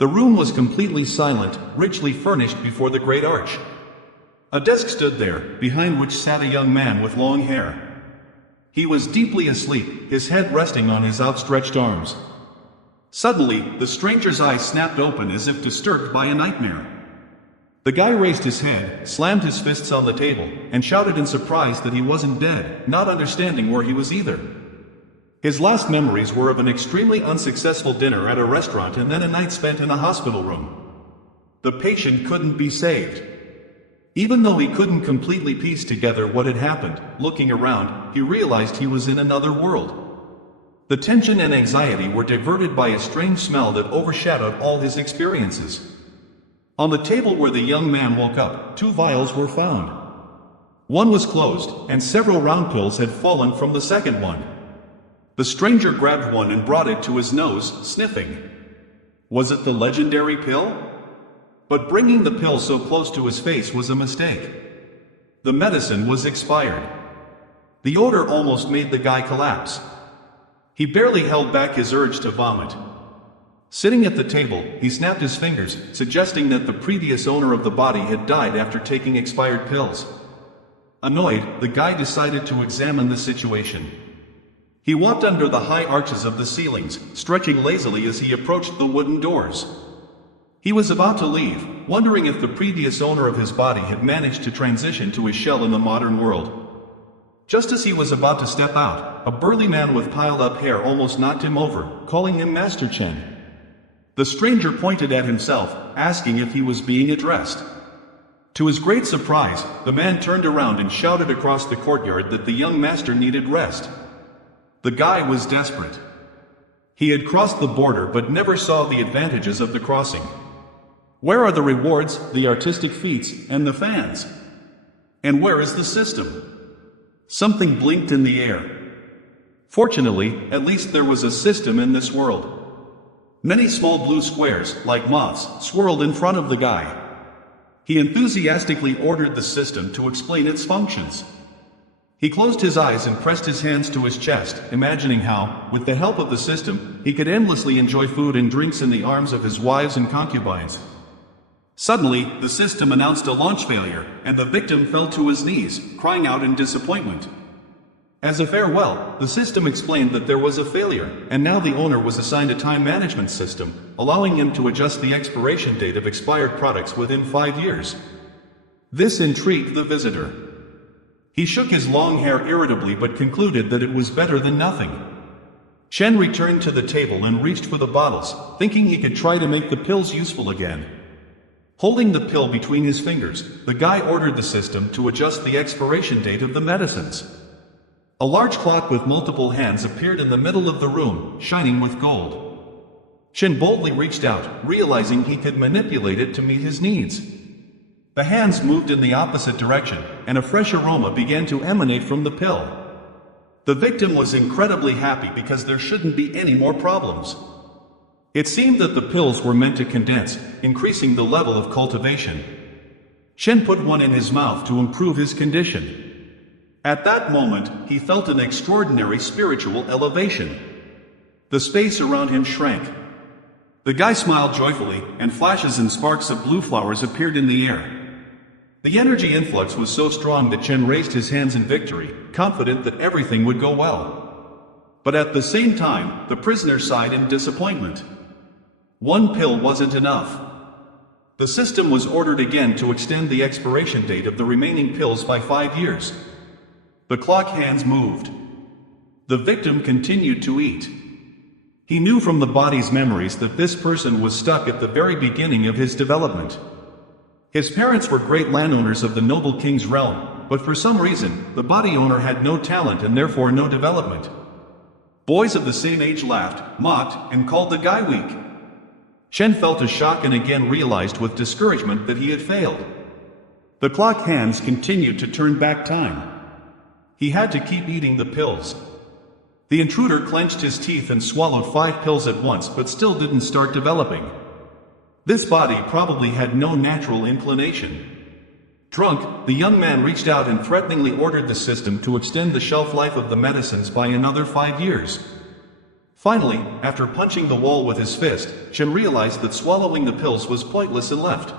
The room was completely silent, richly furnished before the great arch. A desk stood there, behind which sat a young man with long hair. He was deeply asleep, his head resting on his outstretched arms. Suddenly, the stranger's eyes snapped open as if disturbed by a nightmare. The guy raised his head, slammed his fists on the table, and shouted in surprise that he wasn't dead, not understanding where he was either. His last memories were of an extremely unsuccessful dinner at a restaurant and then a night spent in a hospital room. The patient couldn't be saved. Even though he couldn't completely piece together what had happened, looking around, he realized he was in another world. The tension and anxiety were diverted by a strange smell that overshadowed all his experiences. On the table where the young man woke up, 2 vials were found. One was closed, and several round pills had fallen from the second one. The stranger grabbed one and brought it to his nose, sniffing. Was it the legendary pill? But bringing the pill so close to his face was a mistake. The medicine was expired. The odor almost made the guy collapse. He barely held back his urge to vomit. Sitting at the table, he snapped his fingers, suggesting that the previous owner of the body had died after taking expired pills. Annoyed, the guy decided to examine the situation. He walked under the high arches of the ceilings, stretching lazily as he approached the wooden doors. He was about to leave, wondering if the previous owner of his body had managed to transition to his shell in the modern world. Just as he was about to step out, a burly man with piled-up hair almost knocked him over, calling him Master Chen. The stranger pointed at himself, asking if he was being addressed. To his great surprise, the man turned around and shouted across the courtyard that the young master needed rest. The guy was desperate. He had crossed the border but never saw the advantages of the crossing. Where are the rewards, the artistic feats, and the fans? And where is the system? Something blinked in the air. Fortunately, at least there was a system in this world. Many small blue squares, like moths, swirled in front of the guy. He enthusiastically ordered the system to explain its functions. He closed his eyes and pressed his hands to his chest, imagining how, with the help of the system, he could endlessly enjoy food and drinks in the arms of his wives and concubines. Suddenly, the system announced a launch failure, and the victim fell to his knees, crying out in disappointment. As a farewell, the system explained that there was a failure, and now the owner was assigned a time management system, allowing him to adjust the expiration date of expired products within 5 years. This intrigued the visitor. He shook his long hair irritably but concluded that it was better than nothing. Chen returned to the table and reached for the bottles, thinking he could try to make the pills useful again. Holding the pill between his fingers, the guy ordered the system to adjust the expiration date of the medicines. A large clock with multiple hands appeared in the middle of the room, shining with gold. Chen boldly reached out, realizing he could manipulate it to meet his needs. The hands moved in the opposite direction, and a fresh aroma began to emanate from the pill. The victim was incredibly happy because there shouldn't be any more problems. It seemed that the pills were meant to condense, increasing the level of cultivation. Chen put one in his mouth to improve his condition. At that moment, he felt an extraordinary spiritual elevation. The space around him shrank. The guy smiled joyfully, and flashes and sparks of blue flowers appeared in the air. The energy influx was so strong that Chen raised his hands in victory, confident that everything would go well. But at the same time, the prisoner sighed in disappointment. One pill wasn't enough. The system was ordered again to extend the expiration date of the remaining pills by 5 years. The clock hands moved. The victim continued to eat. He knew from the body's memories that this person was stuck at the very beginning of his development. His parents were great landowners of the noble king's realm, but for some reason, the body owner had no talent and therefore no development. Boys of the same age laughed, mocked, and called the guy weak. Chen felt a shock and again realized with discouragement that he had failed. The clock hands continued to turn back time. He had to keep eating the pills. The intruder clenched his teeth and swallowed 5 pills at once but still didn't start developing. This body probably had no natural inclination. Drunk, the young man reached out and threateningly ordered the system to extend the shelf life of the medicines by another 5 years. Finally, after punching the wall with his fist, Chen realized that swallowing the pills was pointless and left.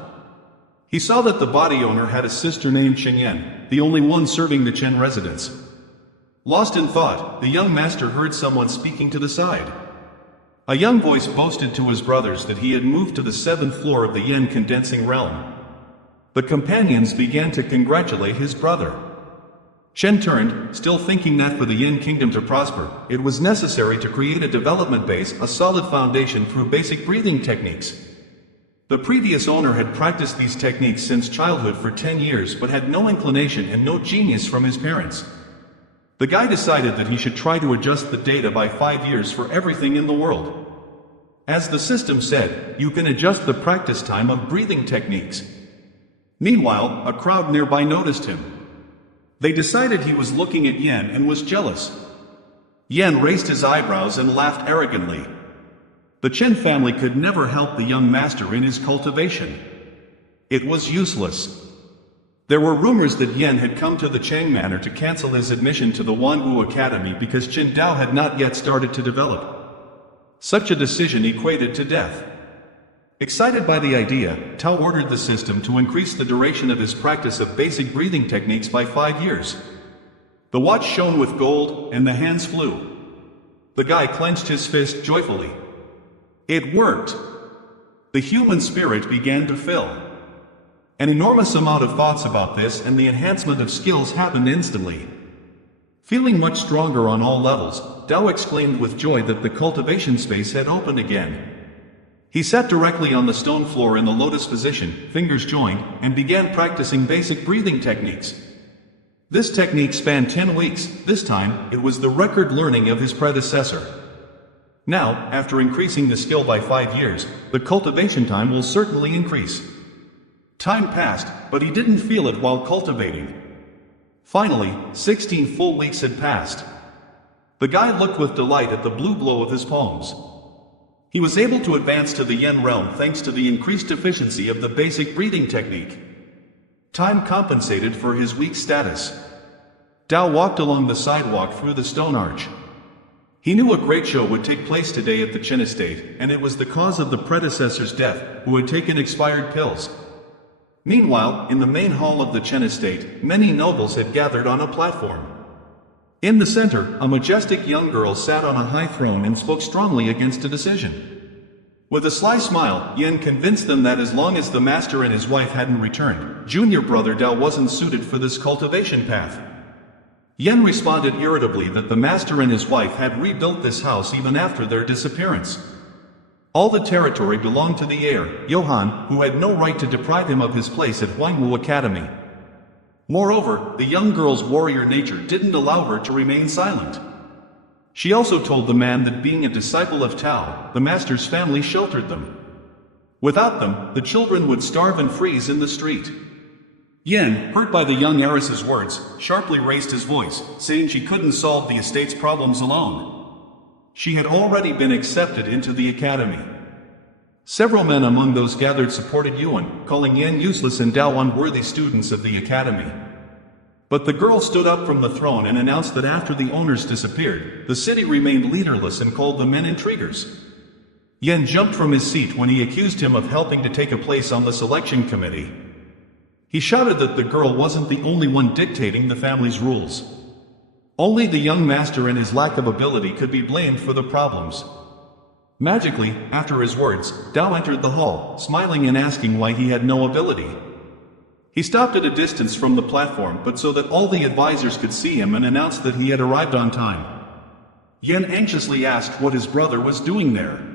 He saw that the body owner had a sister named Chen Yan, the only one serving the Chen residence. Lost in thought, the young master heard someone speaking to the side. A young voice boasted to his brothers that he had moved to the 7th floor of the Yen condensing realm. The companions began to congratulate his brother. Chen turned, still thinking that for the Yen kingdom to prosper, it was necessary to create a development base, a solid foundation through basic breathing techniques. The previous owner had practiced these techniques since childhood for 10 years but had no inclination and no genius from his parents. The guy decided that he should try to adjust the data by 5 years for everything in the world. As the system said, you can adjust the practice time of breathing techniques. Meanwhile, a crowd nearby noticed him. They decided he was looking at Yen and was jealous. Yen raised his eyebrows and laughed arrogantly. The Chen family could never help the young master in his cultivation. It was useless. There were rumors that Yen had come to the Chang Manor to cancel his admission to the Wanwu Academy because Qin Dao had not yet started to develop. Such a decision equated to death. Excited by the idea, Tao ordered the system to increase the duration of his practice of basic breathing techniques by 5 years. The watch shone with gold, and the hands flew. The guy clenched his fist joyfully. It worked! The human spirit began to fill. An enormous amount of thoughts about this and the enhancement of skills happened instantly. Feeling much stronger on all levels, Dao exclaimed with joy that the cultivation space had opened again. He sat directly on the stone floor in the lotus position, fingers joined, and began practicing basic breathing techniques. This technique spanned 10 weeks. This time, it was the record learning of his predecessor. Now, after increasing the skill by 5 years, the cultivation time will certainly increase. Time passed, but he didn't feel it while cultivating. Finally, 16 full weeks had passed. The guy looked with delight at the blue glow of his palms. He was able to advance to the Yen realm thanks to the increased efficiency of the basic breathing technique. Time compensated for his weak status. Dao walked along the sidewalk through the stone arch. He knew a great show would take place today at the Chen estate, and it was the cause of the predecessor's death, who had taken expired pills. Meanwhile, in the main hall of the Chen estate, many nobles had gathered on a platform. In the center, a majestic young girl sat on a high throne and spoke strongly against a decision. With a sly smile, Yen convinced them that as long as the master and his wife hadn't returned, junior brother Dao wasn't suited for this cultivation path. Yen responded irritably that the master and his wife had rebuilt this house even after their disappearance. All the territory belonged to the heir, Johann, who had no right to deprive him of his place at Wanwu Academy. Moreover, the young girl's warrior nature didn't allow her to remain silent. She also told the man that being a disciple of Tao, the master's family sheltered them. Without them, the children would starve and freeze in the street. Yen, hurt by the young heiress's words, sharply raised his voice, saying she couldn't solve the estate's problems alone. She had already been accepted into the academy. Several men among those gathered supported Yuan, calling Yen useless and Dao unworthy students of the academy. But the girl stood up from the throne and announced that after the owners disappeared, the city remained leaderless and called the men intriguers. Yen jumped from his seat when he accused him of helping to take a place on the selection committee. He shouted that the girl wasn't the only one dictating the family's rules. Only the young master and his lack of ability could be blamed for the problems. Magically, after his words, Dao entered the hall, smiling and asking why he had no ability. He stopped at a distance from the platform but so that all the advisors could see him and announced that he had arrived on time. Yen anxiously asked what his brother was doing there.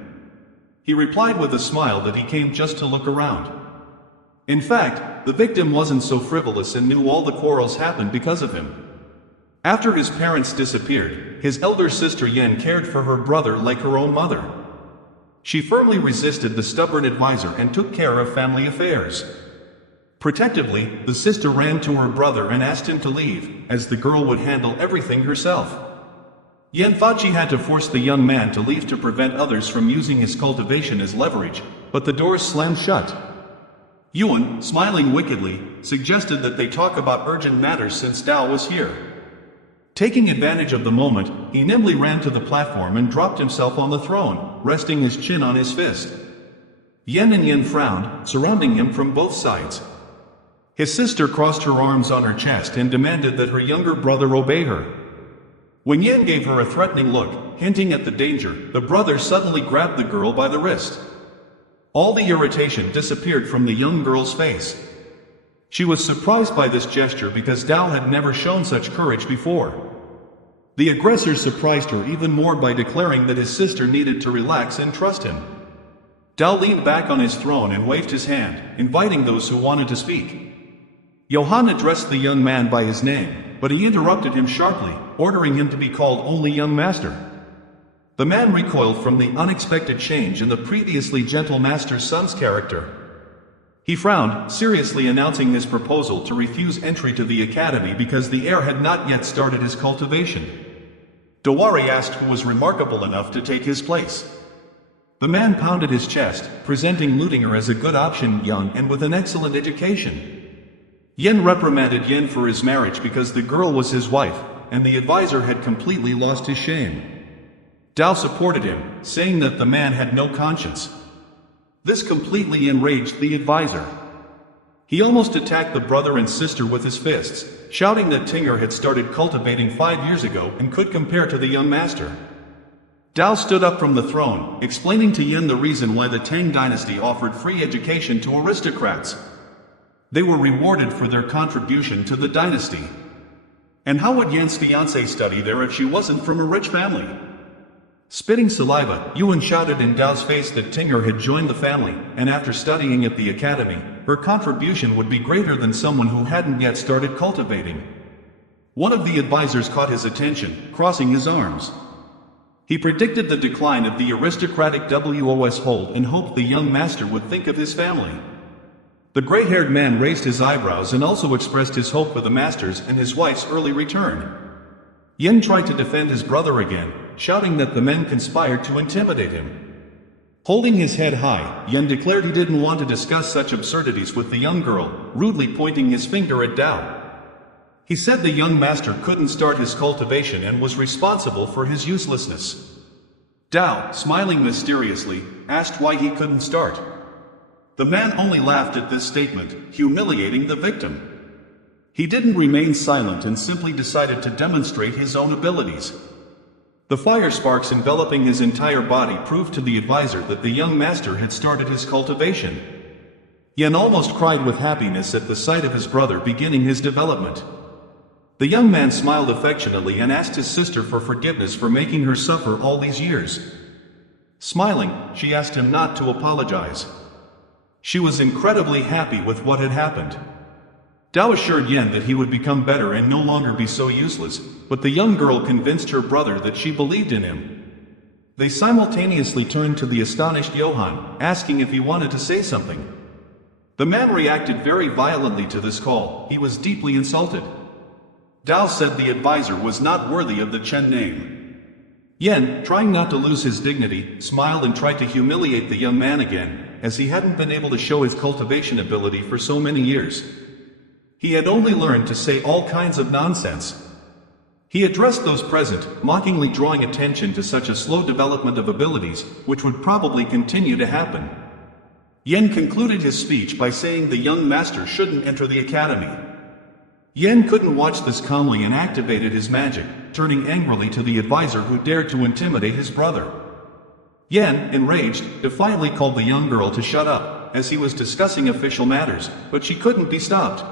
He replied with a smile that he came just to look around. In fact, the victim wasn't so frivolous and knew all the quarrels happened because of him. After his parents disappeared, his elder sister Yen cared for her brother like her own mother. She firmly resisted the stubborn advisor and took care of family affairs. Protectively, the sister ran to her brother and asked him to leave, as the girl would handle everything herself. Yen thought she had to force the young man to leave to prevent others from using his cultivation as leverage, but the doors slammed shut. Yuan, smiling wickedly, suggested that they talk about urgent matters since Dao was here. Taking advantage of the moment, he nimbly ran to the platform and dropped himself on the throne, resting his chin on his fist. Yen and Yen frowned, surrounding him from both sides. His sister crossed her arms on her chest and demanded that her younger brother obey her. When Yen gave her a threatening look, hinting at the danger, the brother suddenly grabbed the girl by the wrist. All the irritation disappeared from the young girl's face. She was surprised by this gesture because Dao had never shown such courage before. The aggressor surprised her even more by declaring that his sister needed to relax and trust him. Dao leaned back on his throne and waved his hand, inviting those who wanted to speak. Johann addressed the young man by his name, but he interrupted him sharply, ordering him to be called only young master. The man recoiled from the unexpected change in the previously gentle master's son's character. He frowned, seriously announcing his proposal to refuse entry to the academy because the heir had not yet started his cultivation. Dawari asked who was remarkable enough to take his place. The man pounded his chest, presenting Lutinger as a good option, young and with an excellent education. Yen reprimanded Yen for his marriage because the girl was his wife, and the advisor had completely lost his shame. Dao supported him, saying that the man had no conscience. This completely enraged the advisor. He almost attacked the brother and sister with his fists, shouting that Tinger had started cultivating 5 years ago and could compare to the young master. Dao stood up from the throne, explaining to Yen the reason why the Tang dynasty offered free education to aristocrats. They were rewarded for their contribution to the dynasty. And how would Yen's fiancée study there if she wasn't from a rich family? Spitting saliva, Yuan shouted in Dao's face that Tinger had joined the family, and after studying at the academy, her contribution would be greater than someone who hadn't yet started cultivating. One of the advisors caught his attention, crossing his arms. He predicted the decline of the aristocratic WOS hold and hoped the young master would think of his family. The gray-haired man raised his eyebrows and also expressed his hope for the master's and his wife's early return. Yen tried to defend his brother again, shouting that the men conspired to intimidate him. Holding his head high, Yen declared he didn't want to discuss such absurdities with the young girl, rudely pointing his finger at Dao. He said the young master couldn't start his cultivation and was responsible for his uselessness. Dao, smiling mysteriously, asked why he couldn't start. The man only laughed at this statement, humiliating the victim. He didn't remain silent and simply decided to demonstrate his own abilities. The fire sparks enveloping his entire body proved to the advisor that the young master had started his cultivation. Yen almost cried with happiness at the sight of his brother beginning his development. The young man smiled affectionately and asked his sister for forgiveness for making her suffer all these years. Smiling, she asked him not to apologize. She was incredibly happy with what had happened. Dao assured Yen that he would become better and no longer be so useless, but the young girl convinced her brother that she believed in him. They simultaneously turned to the astonished Johann, asking if he wanted to say something. The man reacted very violently to this call. He was deeply insulted. Dao said the advisor was not worthy of the Chen name. Yen, trying not to lose his dignity, smiled and tried to humiliate the young man again, as he hadn't been able to show his cultivation ability for so many years. He had only learned to say all kinds of nonsense. He addressed those present, mockingly drawing attention to such a slow development of abilities, which would probably continue to happen. Yen concluded his speech by saying the young master shouldn't enter the academy. Yen couldn't watch this calmly and activated his magic, turning angrily to the advisor who dared to intimidate his brother. Yen, enraged, defiantly called the young girl to shut up, as he was discussing official matters, but she couldn't be stopped.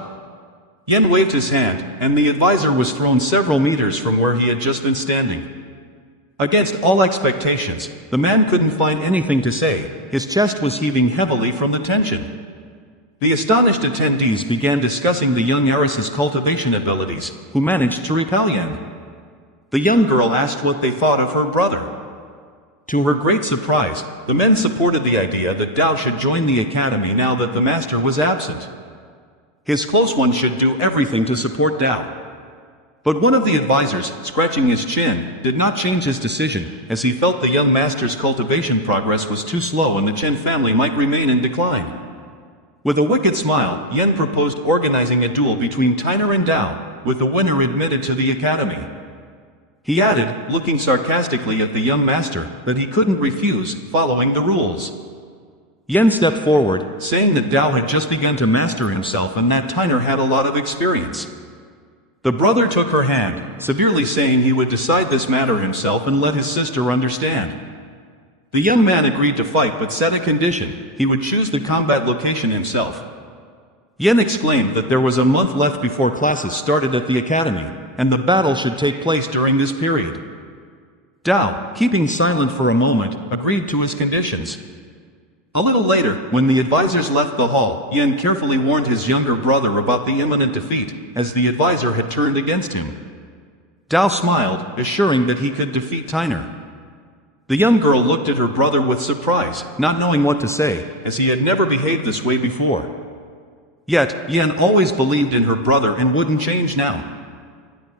Yen waved his hand, and the advisor was thrown several meters from where he had just been standing. Against all expectations, the man couldn't find anything to say. His chest was heaving heavily from the tension. The astonished attendees began discussing the young heiress's cultivation abilities, who managed to repel Yen. The young girl asked what they thought of her brother. To her great surprise, the men supported the idea that Dao should join the academy now that the master was absent. His close ones should do everything to support Dao. But one of the advisors, scratching his chin, did not change his decision, as he felt the young master's cultivation progress was too slow and the Chen family might remain in decline. With a wicked smile, Yen proposed organizing a duel between Tyner and Dao, with the winner admitted to the academy. He added, looking sarcastically at the young master, that he couldn't refuse following the rules. Yen stepped forward, saying that Dao had just begun to master himself and that Tyner had a lot of experience. The brother took her hand, severely saying he would decide this matter himself and let his sister understand. The young man agreed to fight but set a condition: he would choose the combat location himself. Yen exclaimed that there was a month left before classes started at the academy, and the battle should take place during this period. Dao, keeping silent for a moment, agreed to his conditions. A little later, when the advisors left the hall, Yen carefully warned his younger brother about the imminent defeat, as the advisor had turned against him. Dao smiled, assuring that he could defeat Tyner. The young girl looked at her brother with surprise, not knowing what to say, as he had never behaved this way before. Yet, Yen always believed in her brother and wouldn't change now.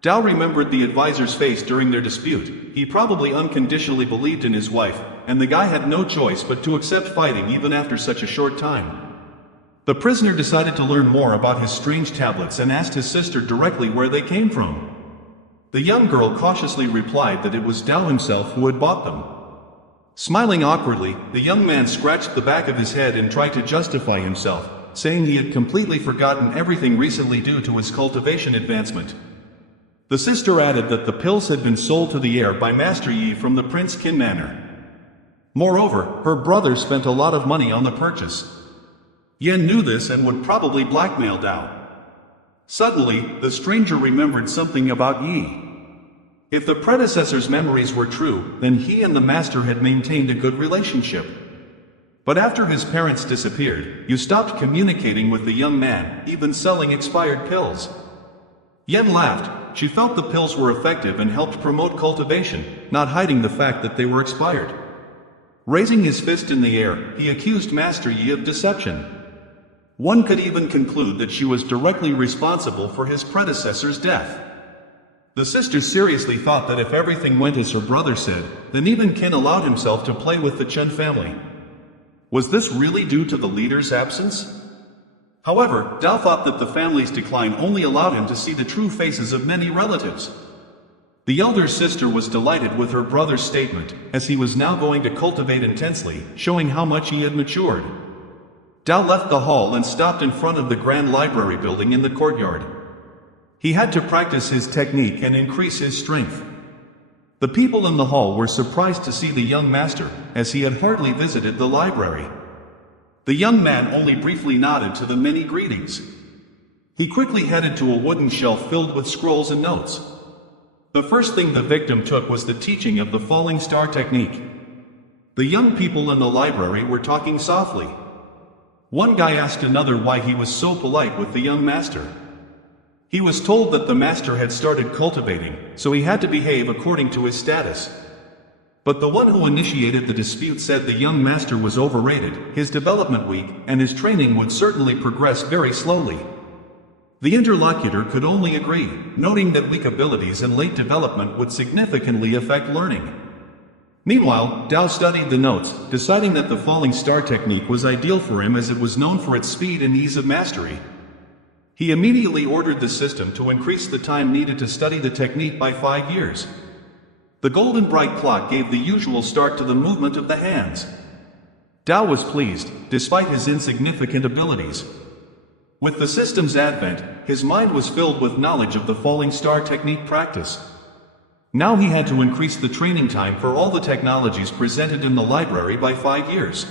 Dao remembered the advisor's face during their dispute. He probably unconditionally believed in his wife, and the guy had no choice but to accept fighting even after such a short time. The prisoner decided to learn more about his strange tablets and asked his sister directly where they came from. The young girl cautiously replied that it was Dao himself who had bought them. Smiling awkwardly, the young man scratched the back of his head and tried to justify himself, saying he had completely forgotten everything recently due to his cultivation advancement. The sister added that the pills had been sold to the heir by Master Yi from the Prince Qin Manor. Moreover, her brother spent a lot of money on the purchase. Yen knew this and would probably blackmail Dao. Suddenly, the stranger remembered something about Yi. If the predecessor's memories were true, then he and the master had maintained a good relationship. But after his parents disappeared, you stopped communicating with the young man, even selling expired pills. Yen laughed. She felt the pills were effective and helped promote cultivation, not hiding the fact that they were expired. Raising his fist in the air, he accused Master Yi of deception. One could even conclude that she was directly responsible for his predecessor's death. The sister seriously thought that if everything went as her brother said, then even Qin allowed himself to play with the Chen family. Was this really due to the leader's absence? However, Dao thought that the family's decline only allowed him to see the true faces of many relatives. The elder sister was delighted with her brother's statement, as he was now going to cultivate intensely, showing how much he had matured. Dao left the hall and stopped in front of the grand library building in the courtyard. He had to practice his technique and increase his strength. The people in the hall were surprised to see the young master, as he had hardly visited the library. The young man only briefly nodded to the many greetings. He quickly headed to a wooden shelf filled with scrolls and notes. The first thing the victim took was the teaching of the falling star technique. The young people in the library were talking softly. One guy asked another why he was so polite with the young master. He was told that the master had started cultivating, so he had to behave according to his status. But the one who initiated the dispute said the young master was overrated, his development weak, and his training would certainly progress very slowly. The interlocutor could only agree, noting that weak abilities and late development would significantly affect learning. Meanwhile, Dao studied the notes, deciding that the falling star technique was ideal for him as it was known for its speed and ease of mastery. He immediately ordered the system to increase the time needed to study the technique by 5 years. The golden bright clock gave the usual start to the movement of the hands. Dao was pleased, despite his insignificant abilities. With the system's advent, his mind was filled with knowledge of the falling star technique practice. Now he had to increase the training time for all the technologies presented in the library by 5 years.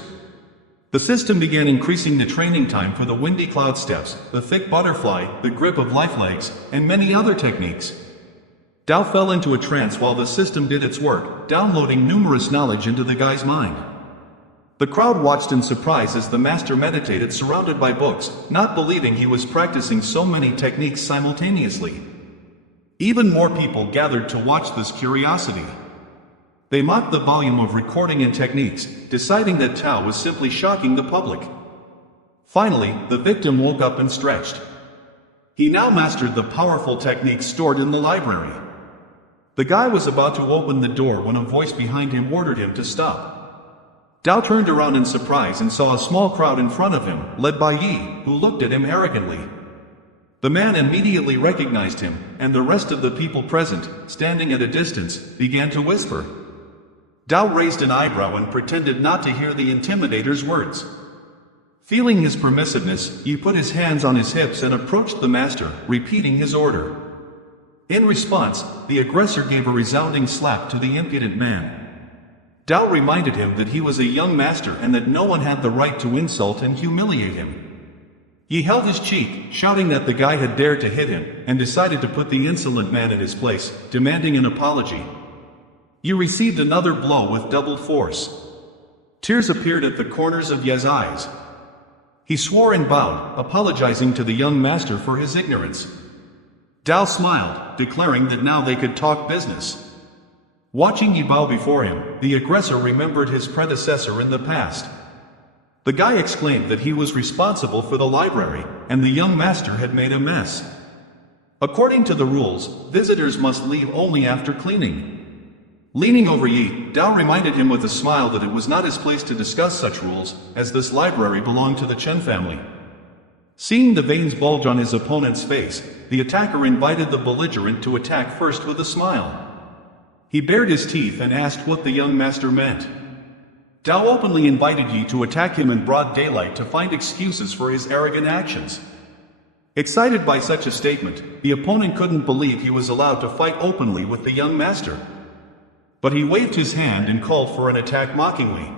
The system began increasing the training time for the windy cloud steps, the thick butterfly, the grip of life legs, and many other techniques. Dao fell into a trance while the system did its work, downloading numerous knowledge into the guy's mind. The crowd watched in surprise as the master meditated surrounded by books, not believing he was practicing so many techniques simultaneously. Even more people gathered to watch this curiosity. They mocked the volume of recording and techniques, deciding that Tao was simply shocking the public. Finally, the victim woke up and stretched. He now mastered the powerful techniques stored in the library. The guy was about to open the door when a voice behind him ordered him to stop. Dao turned around in surprise and saw a small crowd in front of him, led by Yi, who looked at him arrogantly. The man immediately recognized him, and the rest of the people present, standing at a distance, began to whisper. Dao raised an eyebrow and pretended not to hear the intimidator's words. Feeling his permissiveness, he put his hands on his hips and approached the master, repeating his order. In response, the aggressor gave a resounding slap to the impudent man. Dao reminded him that he was a young master and that no one had the right to insult and humiliate him. He held his cheek, shouting that the guy had dared to hit him, and decided to put the insolent man in his place, demanding an apology. He received another blow with double force. Tears appeared at the corners of Ye's eyes. He swore and bowed, apologizing to the young master for his ignorance. Dao smiled, declaring that now they could talk business. Watching Yi bow before him, the aggressor remembered his predecessor in the past. The guy exclaimed that he was responsible for the library, and the young master had made a mess. According to the rules, visitors must leave only after cleaning. Leaning over Yi, Dao reminded him with a smile that it was not his place to discuss such rules, as this library belonged to the Chen family. Seeing the veins bulge on his opponent's face, the attacker invited the belligerent to attack first with a smile. He bared his teeth and asked what the young master meant. Dao openly invited Yi to attack him in broad daylight to find excuses for his arrogant actions. Excited by such a statement, the opponent couldn't believe he was allowed to fight openly with the young master. But he waved his hand and called for an attack mockingly.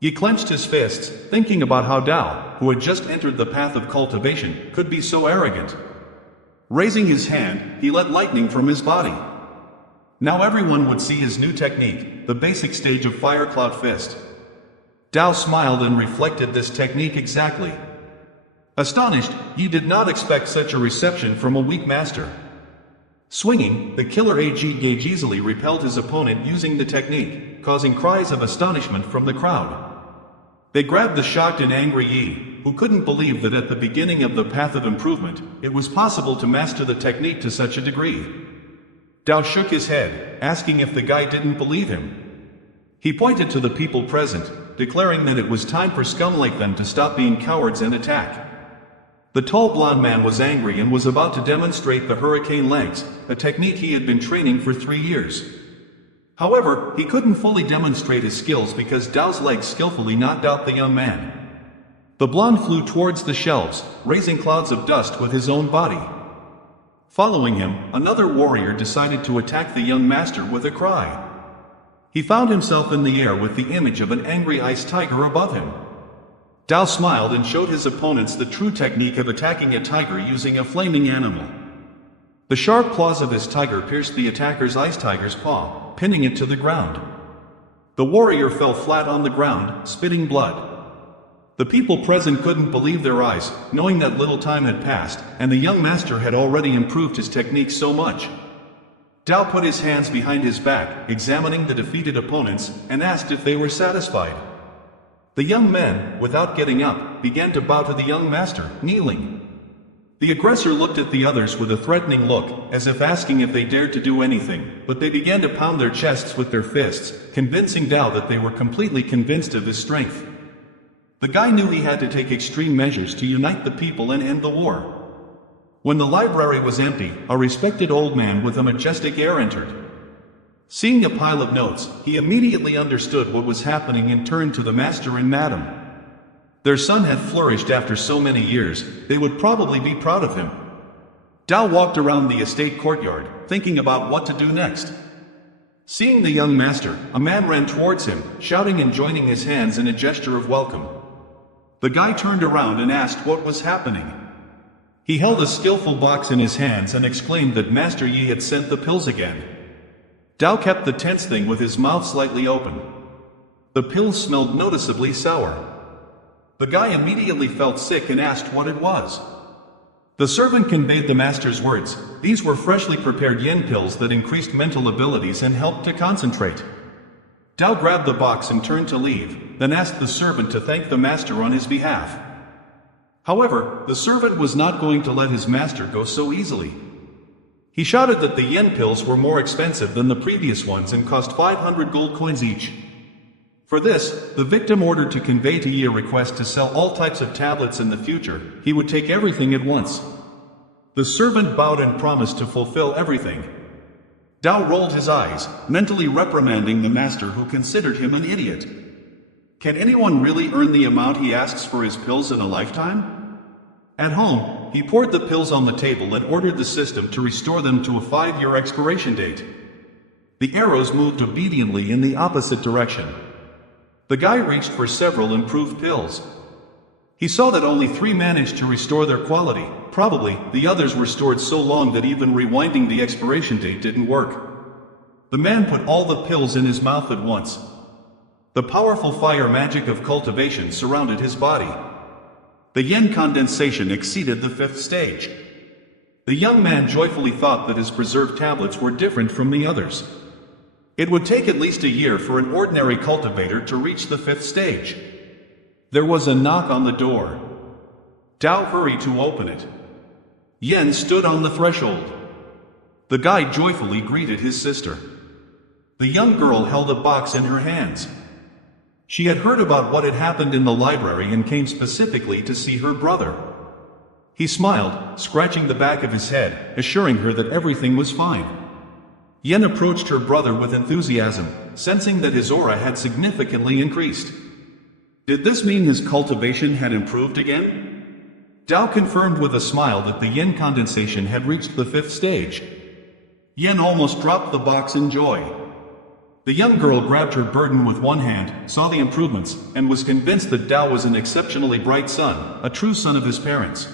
He clenched his fists, thinking about how Dao, who had just entered the path of cultivation, could be so arrogant. Raising his hand, he let lightning from his body. Now everyone would see his new technique, the basic stage of Fire Cloud Fist. Dao smiled and reflected this technique exactly. Astonished, he did not expect such a reception from a weak master. Swinging, the killer AG gauge easily repelled his opponent using the technique, causing cries of astonishment from the crowd. They grabbed the shocked and angry Yi, who couldn't believe that at the beginning of the path of improvement, it was possible to master the technique to such a degree. Dao shook his head, asking if the guy didn't believe him. He pointed to the people present, declaring that it was time for scum like them to stop being cowards and attack. The tall blonde man was angry and was about to demonstrate the hurricane legs, a technique he had been training for 3 years. However, he couldn't fully demonstrate his skills because Dao's legs skillfully knocked out the young man. The blonde flew towards the shelves, raising clouds of dust with his own body. Following him, another warrior decided to attack the young master with a cry. He found himself in the air with the image of an angry ice tiger above him. Dao smiled and showed his opponents the true technique of attacking a tiger using a flaming animal. The sharp claws of his tiger pierced the attacker's ice tiger's paw, pinning it to the ground. The warrior fell flat on the ground, spitting blood. The people present couldn't believe their eyes, knowing that little time had passed, and the young master had already improved his technique so much. Dao put his hands behind his back, examining the defeated opponents, and asked if they were satisfied. The young men, without getting up, began to bow to the young master, kneeling. The aggressor looked at the others with a threatening look, as if asking if they dared to do anything, but they began to pound their chests with their fists, convincing Dao that they were completely convinced of his strength. The guy knew he had to take extreme measures to unite the people and end the war. When the library was empty, a respected old man with a majestic air entered. Seeing a pile of notes, he immediately understood what was happening and turned to the master and madam. Their son had flourished after so many years, they would probably be proud of him. Dao walked around the estate courtyard, thinking about what to do next. Seeing the young master, a man ran towards him, shouting and joining his hands in a gesture of welcome. The guy turned around and asked what was happening. He held a skillful box in his hands and exclaimed that Master Yi had sent the pills again. Dao kept the tense thing with his mouth slightly open. The pills smelled noticeably sour. The guy immediately felt sick and asked what it was. The servant conveyed the master's words. These were freshly prepared yin pills that increased mental abilities and helped to concentrate. Dao grabbed the box and turned to leave, then asked the servant to thank the master on his behalf. However, the servant was not going to let his master go so easily. He shouted that the yen pills were more expensive than the previous ones and cost 500 gold coins each. For this, the victim ordered to convey to Yi a request to sell all types of tablets in the future. He would take everything at once. The servant bowed and promised to fulfill everything. Dao rolled his eyes, mentally reprimanding the master who considered him an idiot. Can anyone really earn the amount he asks for his pills in a lifetime? At home, he poured the pills on the table and ordered the system to restore them to a 5-year expiration date. The arrows moved obediently in the opposite direction. The guy reached for several improved pills. He saw that only 3 managed to restore their quality. Probably, the others were stored so long that even rewinding the expiration date didn't work. The man put all the pills in his mouth at once. The powerful fire magic of cultivation surrounded his body. The yen condensation exceeded the 5th stage. The young man joyfully thought that his preserved tablets were different from the others. It would take at least a year for an ordinary cultivator to reach the 5th stage. There was a knock on the door. Dao hurried to open it. Yen stood on the threshold. The guy joyfully greeted his sister. The young girl held a box in her hands. She had heard about what had happened in the library and came specifically to see her brother. He smiled, scratching the back of his head, assuring her that everything was fine. Yen approached her brother with enthusiasm, sensing that his aura had significantly increased. Did this mean his cultivation had improved again? Dao confirmed with a smile that the yen condensation had reached the 5th stage. Yen almost dropped the box in joy. The young girl grabbed her burden with one hand, saw the improvements, and was convinced that Dao was an exceptionally bright son, a true son of his parents.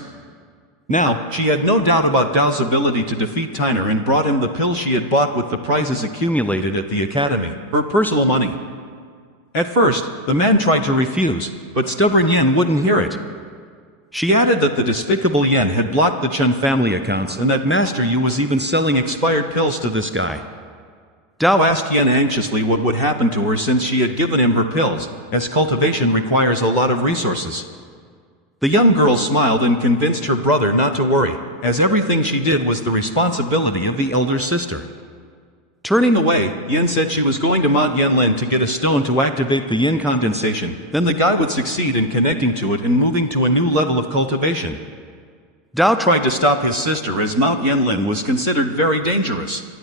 Now, she had no doubt about Dao's ability to defeat Tyner and brought him the pills she had bought with the prizes accumulated at the academy, her personal money. At first, the man tried to refuse, but stubborn Yen wouldn't hear it. She added that the despicable Yen had blocked the Chun family accounts and that Master Yu was even selling expired pills to this guy. Dao asked Yen anxiously what would happen to her since she had given him her pills, as cultivation requires a lot of resources. The young girl smiled and convinced her brother not to worry, as everything she did was the responsibility of the elder sister. Turning away, Yen said she was going to Mount Yanlin to get a stone to activate the yin condensation, then the guy would succeed in connecting to it and moving to a new level of cultivation. Dao tried to stop his sister as Mount Yanlin was considered very dangerous.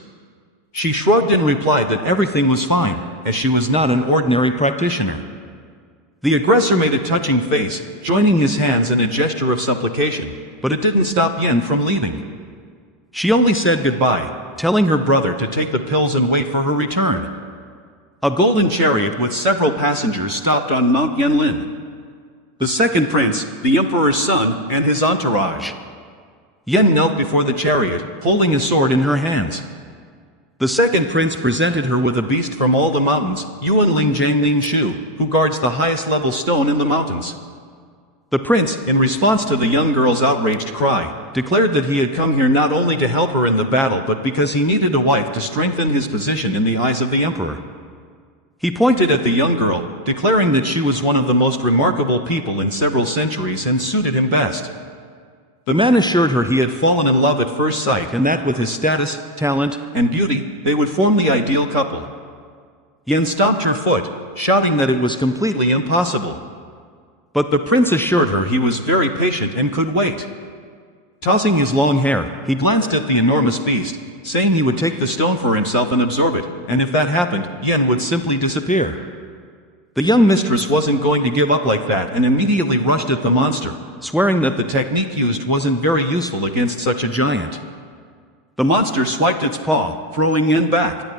She shrugged and replied that everything was fine, as she was not an ordinary practitioner. The aggressor made a touching face, joining his hands in a gesture of supplication, but it didn't stop Yen from leaving. She only said goodbye, telling her brother to take the pills and wait for her return. A golden chariot with several passengers stopped on Mount Yanlin. The second prince, the emperor's son, and his entourage. Yen knelt before the chariot, holding a sword in her hands. The second prince presented her with a beast from all the mountains, Yuanling Jianglin Shu, who guards the highest level stone in the mountains. The prince, in response to the young girl's outraged cry, declared that he had come here not only to help her in the battle but because he needed a wife to strengthen his position in the eyes of the emperor. He pointed at the young girl, declaring that she was one of the most remarkable people in several centuries and suited him best. The man assured her he had fallen in love at first sight and that with his status, talent, and beauty, they would form the ideal couple. Yen stomped her foot, shouting that it was completely impossible. But the prince assured her he was very patient and could wait. Tossing his long hair, he glanced at the enormous beast, saying he would take the stone for himself and absorb it, and if that happened, Yen would simply disappear. The young mistress wasn't going to give up like that and immediately rushed at the monster, swearing that the technique used wasn't very useful against such a giant. The monster swiped its paw, throwing Yen back.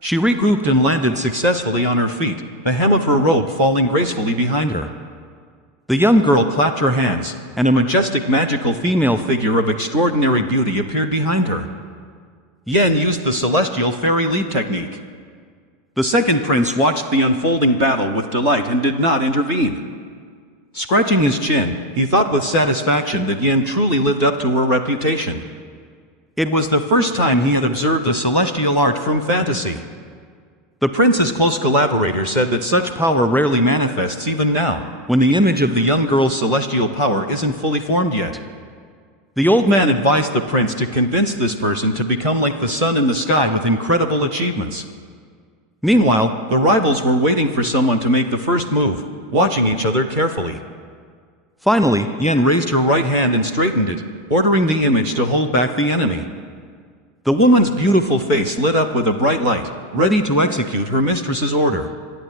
She regrouped and landed successfully on her feet, the hem of her robe falling gracefully behind her. The young girl clapped her hands, and a majestic magical female figure of extraordinary beauty appeared behind her. Yen used the celestial fairy leap technique. The second prince watched the unfolding battle with delight and did not intervene. Scratching his chin, he thought with satisfaction that Yen truly lived up to her reputation. It was the first time he had observed a celestial art from fantasy. The prince's close collaborator said that such power rarely manifests even now, when the image of the young girl's celestial power isn't fully formed yet. The old man advised the prince to convince this person to become like the sun in the sky with incredible achievements. Meanwhile, the rivals were waiting for someone to make the first move, watching each other carefully. Finally, Yen raised her right hand and straightened it, ordering the image to hold back the enemy. The woman's beautiful face lit up with a bright light, ready to execute her mistress's order.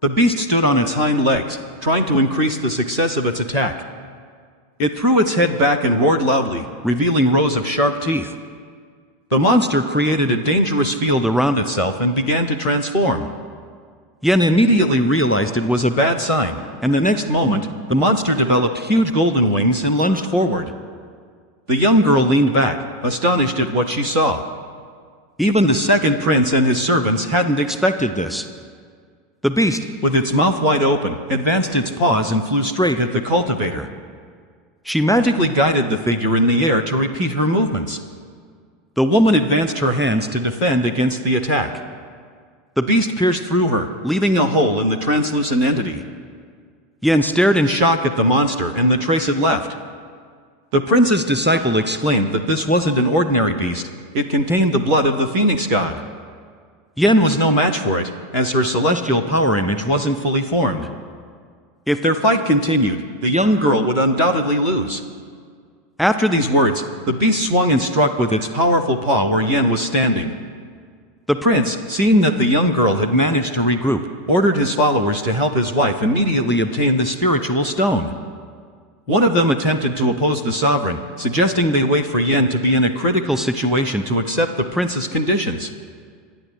The beast stood on its hind legs, trying to increase the success of its attack. It threw its head back and roared loudly, revealing rows of sharp teeth. The monster created a dangerous field around itself and began to transform. Yen immediately realized it was a bad sign, and the next moment, the monster developed huge golden wings and lunged forward. The young girl leaned back, astonished at what she saw. Even the second prince and his servants hadn't expected this. The beast, with its mouth wide open, advanced its paws and flew straight at the cultivator. She magically guided the figure in the air to repeat her movements. The woman advanced her hands to defend against the attack. The beast pierced through her, leaving a hole in the translucent entity. Yen stared in shock at the monster and the trace it left. The prince's disciple exclaimed that this wasn't an ordinary beast, it contained the blood of the phoenix god. Yen was no match for it, as her celestial power image wasn't fully formed. If their fight continued, the young girl would undoubtedly lose. After these words, the beast swung and struck with its powerful paw where Yen was standing. The prince, seeing that the young girl had managed to regroup, ordered his followers to help his wife immediately obtain the spiritual stone. One of them attempted to oppose the sovereign, suggesting they wait for Yen to be in a critical situation to accept the prince's conditions.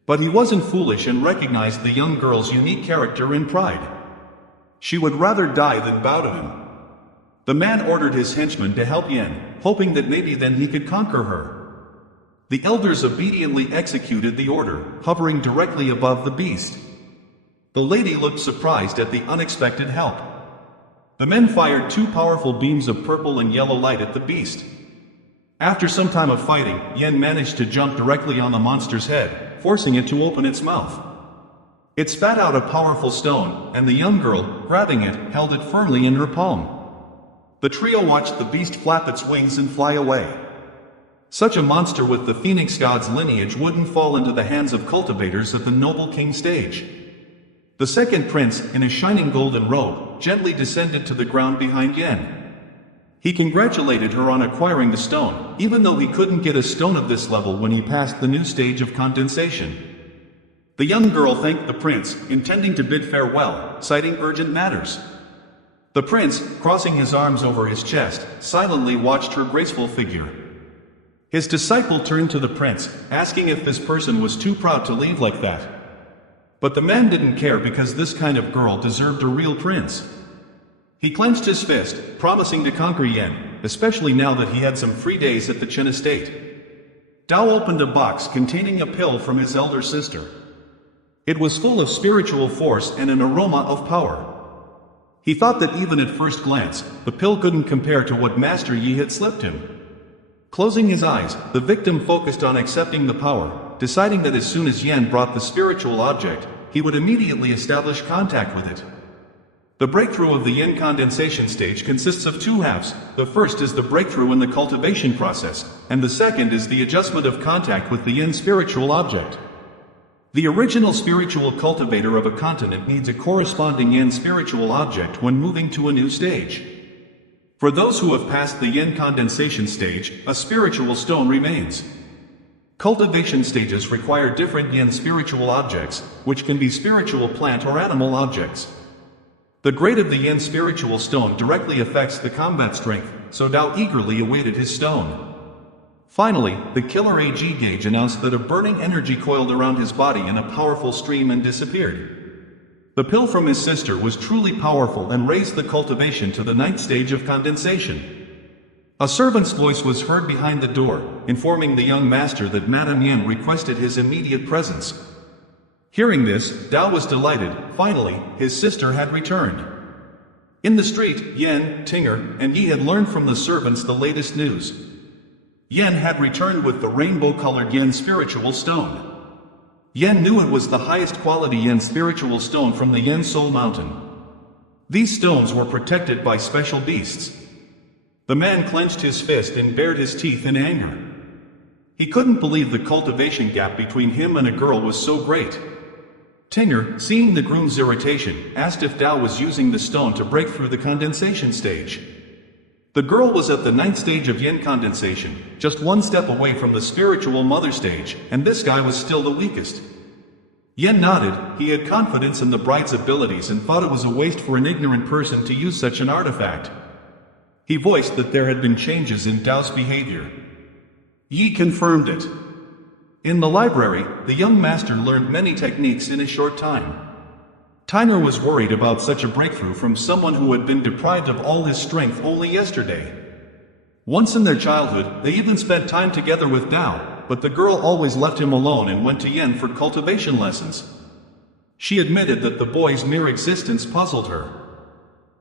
But he wasn't foolish and recognized the young girl's unique character and pride. She would rather die than bow to him. The man ordered his henchmen to help Yen, hoping that maybe then he could conquer her. The elders obediently executed the order, hovering directly above the beast. The lady looked surprised at the unexpected help. The men fired two powerful beams of purple and yellow light at the beast. After some time of fighting, Yen managed to jump directly on the monster's head, forcing it to open its mouth. It spat out a powerful stone, and the young girl, grabbing it, held it firmly in her palm. The trio watched the beast flap its wings and fly away. Such a monster with the phoenix god's lineage wouldn't fall into the hands of cultivators at the noble king stage. The second prince, in a shining golden robe, gently descended to the ground behind Yen. He congratulated her on acquiring the stone, even though he couldn't get a stone of this level when he passed the new stage of condensation. The young girl thanked the prince, intending to bid farewell, citing urgent matters. The prince, crossing his arms over his chest, silently watched her graceful figure. His disciple turned to the prince, asking if this person was too proud to leave like that. But the man didn't care because this kind of girl deserved a real prince. He clenched his fist, promising to conquer Yen, especially now that he had some free days at the Chen estate. Dao opened a box containing a pill from his elder sister. It was full of spiritual force and an aroma of power. He thought that even at first glance, the pill couldn't compare to what Master Yi had slipped him. Closing his eyes, the victim focused on accepting the power, deciding that as soon as Yen brought the spiritual object, he would immediately establish contact with it. The breakthrough of the Yen condensation stage consists of two halves. The first is the breakthrough in the cultivation process, and the second is the adjustment of contact with the Yen spiritual object. The original spiritual cultivator of a continent needs a corresponding Yen spiritual object when moving to a new stage. For those who have passed the Yen condensation stage, a spiritual stone remains. Cultivation stages require different Yen spiritual objects, which can be spiritual plant or animal objects. The grade of the Yen spiritual stone directly affects the combat strength, so Dao eagerly awaited his stone. Finally, the killer AG gauge announced that a burning energy coiled around his body in a powerful stream and disappeared. The pill from his sister was truly powerful and raised the cultivation to the 9th stage of condensation. A servant's voice was heard behind the door, informing the young master that Madame Yen requested his immediate presence. Hearing this, Dao was delighted. Finally, his sister had returned. In the street, Yen, Tinger, and Yi had learned from the servants the latest news. Yen had returned with the rainbow-colored Yen spiritual stone. Yen knew it was the highest quality Yen spiritual stone from the Yen Soul Mountain. These stones were protected by special beasts. The man clenched his fist and bared his teeth in anger. He couldn't believe the cultivation gap between him and a girl was so great. Tinger, seeing the groom's irritation, asked if Dao was using the stone to break through the condensation stage. The girl was at the 9th stage of yin condensation, just one step away from the spiritual mother stage, and this guy was still the weakest. Yen nodded. He had confidence in the bride's abilities and thought it was a waste for an ignorant person to use such an artifact. He voiced that there had been changes in Dao's behavior. Yi confirmed it. In the library, the young master learned many techniques in a short time. Tyner was worried about such a breakthrough from someone who had been deprived of all his strength only yesterday. Once in their childhood, they even spent time together with Dao, but the girl always left him alone and went to Yen for cultivation lessons. She admitted that the boy's mere existence puzzled her.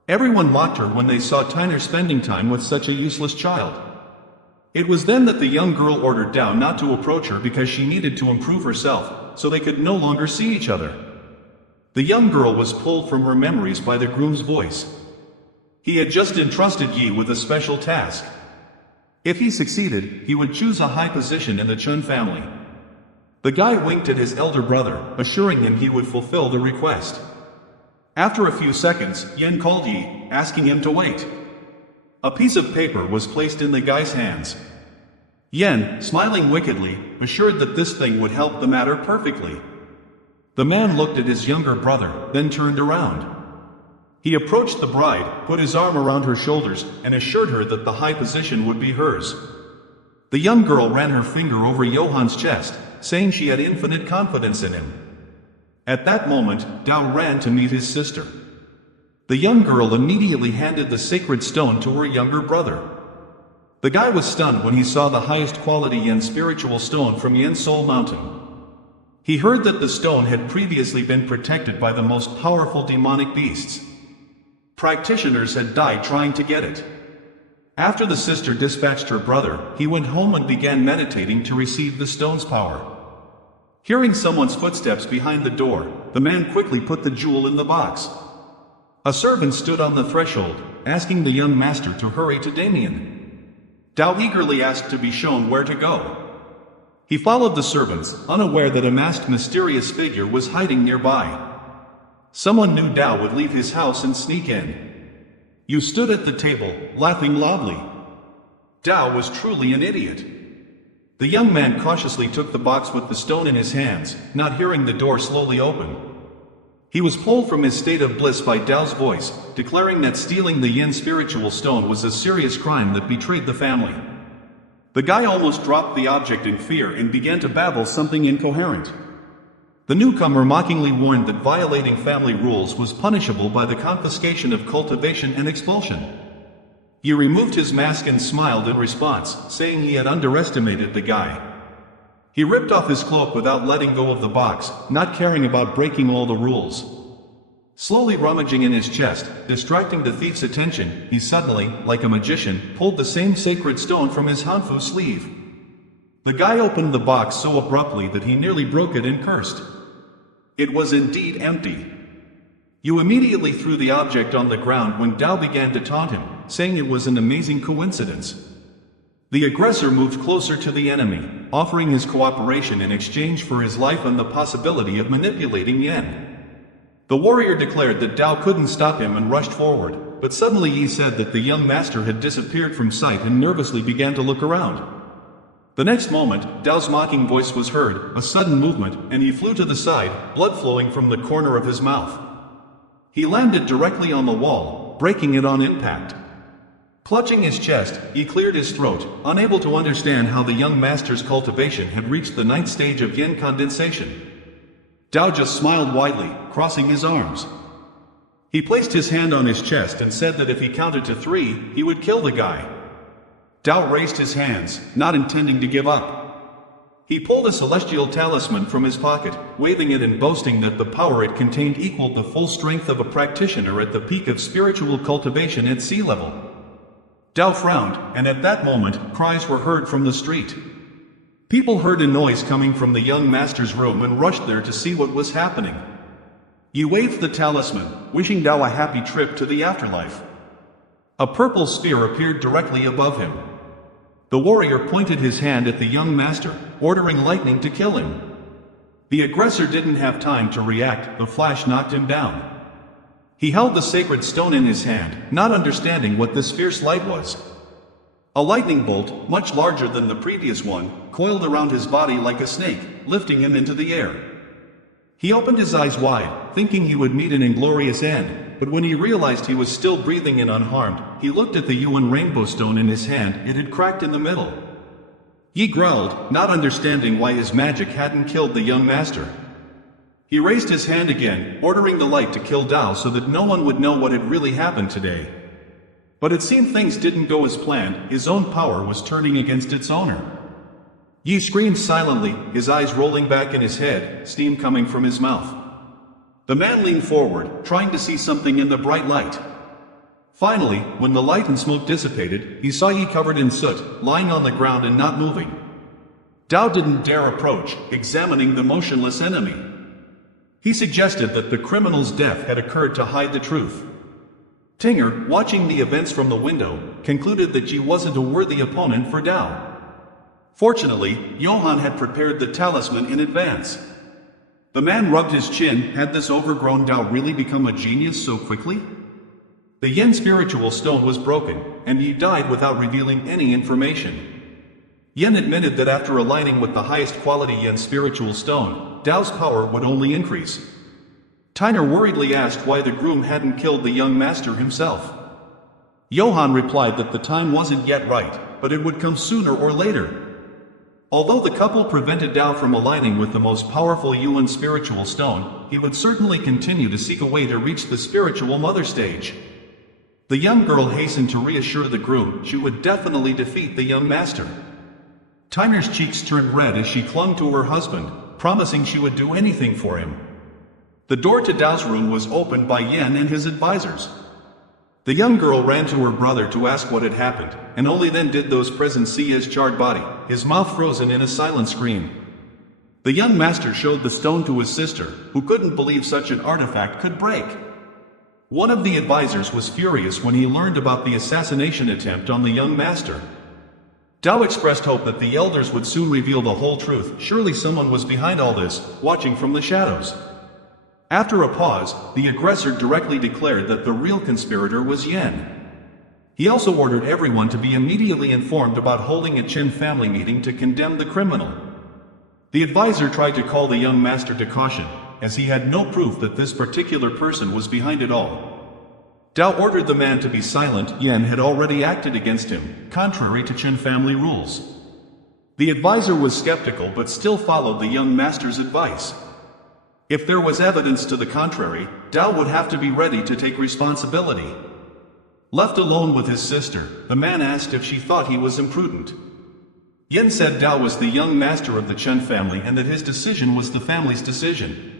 Everyone mocked her when they saw Tyner spending time with such a useless child. It was then that the young girl ordered Dao not to approach her because she needed to improve herself, so they could no longer see each other. The young girl was pulled from her memories by the groom's voice. He had just entrusted Yi with a special task. If he succeeded, he would choose a high position in the Chun family. The guy winked at his elder brother, assuring him he would fulfill the request. After a few seconds, Yen called Yi, asking him to wait. A piece of paper was placed in the guy's hands. Yen, smiling wickedly, assured that this thing would help the matter perfectly. The man looked at his younger brother, then turned around. He approached the bride, put his arm around her shoulders, and assured her that the high position would be hers. The young girl ran her finger over Johan's chest, saying she had infinite confidence in him. At that moment, Dao ran to meet his sister. The young girl immediately handed the sacred stone to her younger brother. The guy was stunned when he saw the highest quality Yen spiritual stone from Yen Soul Mountain. He heard that the stone had previously been protected by the most powerful demonic beasts. Practitioners had died trying to get it. After the sister dispatched her brother, he went home and began meditating to receive the stone's power. Hearing someone's footsteps behind the door, the man quickly put the jewel in the box. A servant stood on the threshold, asking the young master to hurry to Damien. Dao eagerly asked to be shown where to go. He followed the servants, unaware that a masked mysterious figure was hiding nearby. Someone knew Dao would leave his house and sneak in. You stood at the table, laughing loudly. Dao was truly an idiot. The young man cautiously took the box with the stone in his hands, not hearing the door slowly open. He was pulled from his state of bliss by Dao's voice, declaring that stealing the Yin spiritual stone was a serious crime that betrayed the family. The guy almost dropped the object in fear and began to babble something incoherent. The newcomer mockingly warned that violating family rules was punishable by the confiscation of cultivation and expulsion. He removed his mask and smiled in response, saying he had underestimated the guy. He ripped off his cloak without letting go of the box, not caring about breaking all the rules. Slowly rummaging in his chest, distracting the thief's attention, he suddenly, like a magician, pulled the same sacred stone from his hanfu sleeve. The guy opened the box so abruptly that he nearly broke it and cursed. It was indeed empty. You immediately threw the object on the ground when Dao began to taunt him, saying it was an amazing coincidence. The aggressor moved closer to the enemy, offering his cooperation in exchange for his life and the possibility of manipulating Yen. The warrior declared that Dao couldn't stop him and rushed forward, but suddenly Yi said that the young master had disappeared from sight and nervously began to look around. The next moment, Dao's mocking voice was heard, a sudden movement, and he flew to the side, blood flowing from the corner of his mouth. He landed directly on the wall, breaking it on impact. Clutching his chest, he cleared his throat, unable to understand how the young master's cultivation had reached the 9th stage of Yin condensation. Dao just smiled widely, crossing his arms. He placed his hand on his chest and said that if he counted to 3, he would kill the guy. Dao raised his hands, not intending to give up. He pulled a celestial talisman from his pocket, waving it and boasting that the power it contained equaled the full strength of a practitioner at the peak of spiritual cultivation at sea level. Dao frowned, and at that moment, cries were heard from the street. People heard a noise coming from the young master's room and rushed there to see what was happening. He waved the talisman, wishing Dao a happy trip to the afterlife. A purple sphere appeared directly above him. The warrior pointed his hand at the young master, ordering lightning to kill him. The aggressor didn't have time to react, the flash knocked him down. He held the sacred stone in his hand, not understanding what this fierce light was. A lightning bolt, much larger than the previous one, coiled around his body like a snake, lifting him into the air. He opened his eyes wide, thinking he would meet an inglorious end, but when he realized he was still breathing and unharmed, he looked at the Yuan rainbow stone in his hand. It had cracked in the middle. Yi growled, not understanding why his magic hadn't killed the young master. He raised his hand again, ordering the light to kill Dao so that no one would know what had really happened today. But it seemed things didn't go as planned. His own power was turning against its owner. Yi screamed silently, his eyes rolling back in his head, steam coming from his mouth. The man leaned forward, trying to see something in the bright light. Finally, when the light and smoke dissipated, he saw Yi covered in soot, lying on the ground and not moving. Dao didn't dare approach, examining the motionless enemy. He suggested that the criminal's death had occurred to hide the truth. Tinger, watching the events from the window, concluded that Yi wasn't a worthy opponent for Dao. Fortunately, Johann had prepared the talisman in advance. The man rubbed his chin. Had this overgrown Dao really become a genius so quickly? The Yen spiritual stone was broken, and Yi died without revealing any information. Yen admitted that after aligning with the highest quality Yen spiritual stone, Dao's power would only increase. Tyner worriedly asked why the groom hadn't killed the young master himself. Johann replied that the time wasn't yet right, but it would come sooner or later. Although the couple prevented Dao from aligning with the most powerful Yuan spiritual stone, he would certainly continue to seek a way to reach the spiritual mother stage. The young girl hastened to reassure the groom she would definitely defeat the young master. Tyner's cheeks turned red as she clung to her husband, promising she would do anything for him. The door to Dao's room was opened by Yen and his advisors. The young girl ran to her brother to ask what had happened, and only then did those present see his charred body, his mouth frozen in a silent scream. The young master showed the stone to his sister, who couldn't believe such an artifact could break. One of the advisors was furious when he learned about the assassination attempt on the young master. Dao expressed hope that the elders would soon reveal the whole truth. Surely someone was behind all this, watching from the shadows. After a pause, the aggressor directly declared that the real conspirator was Yen. He also ordered everyone to be immediately informed about holding a Chen family meeting to condemn the criminal. The advisor tried to call the young master to caution, as he had no proof that this particular person was behind it all. Dao ordered the man to be silent. Yen had already acted against him, contrary to Chen family rules. The advisor was skeptical but still followed the young master's advice. If there was evidence to the contrary, Dao would have to be ready to take responsibility. Left alone with his sister, the man asked if she thought he was imprudent. Yen said Dao was the young master of the Chen family and that his decision was the family's decision.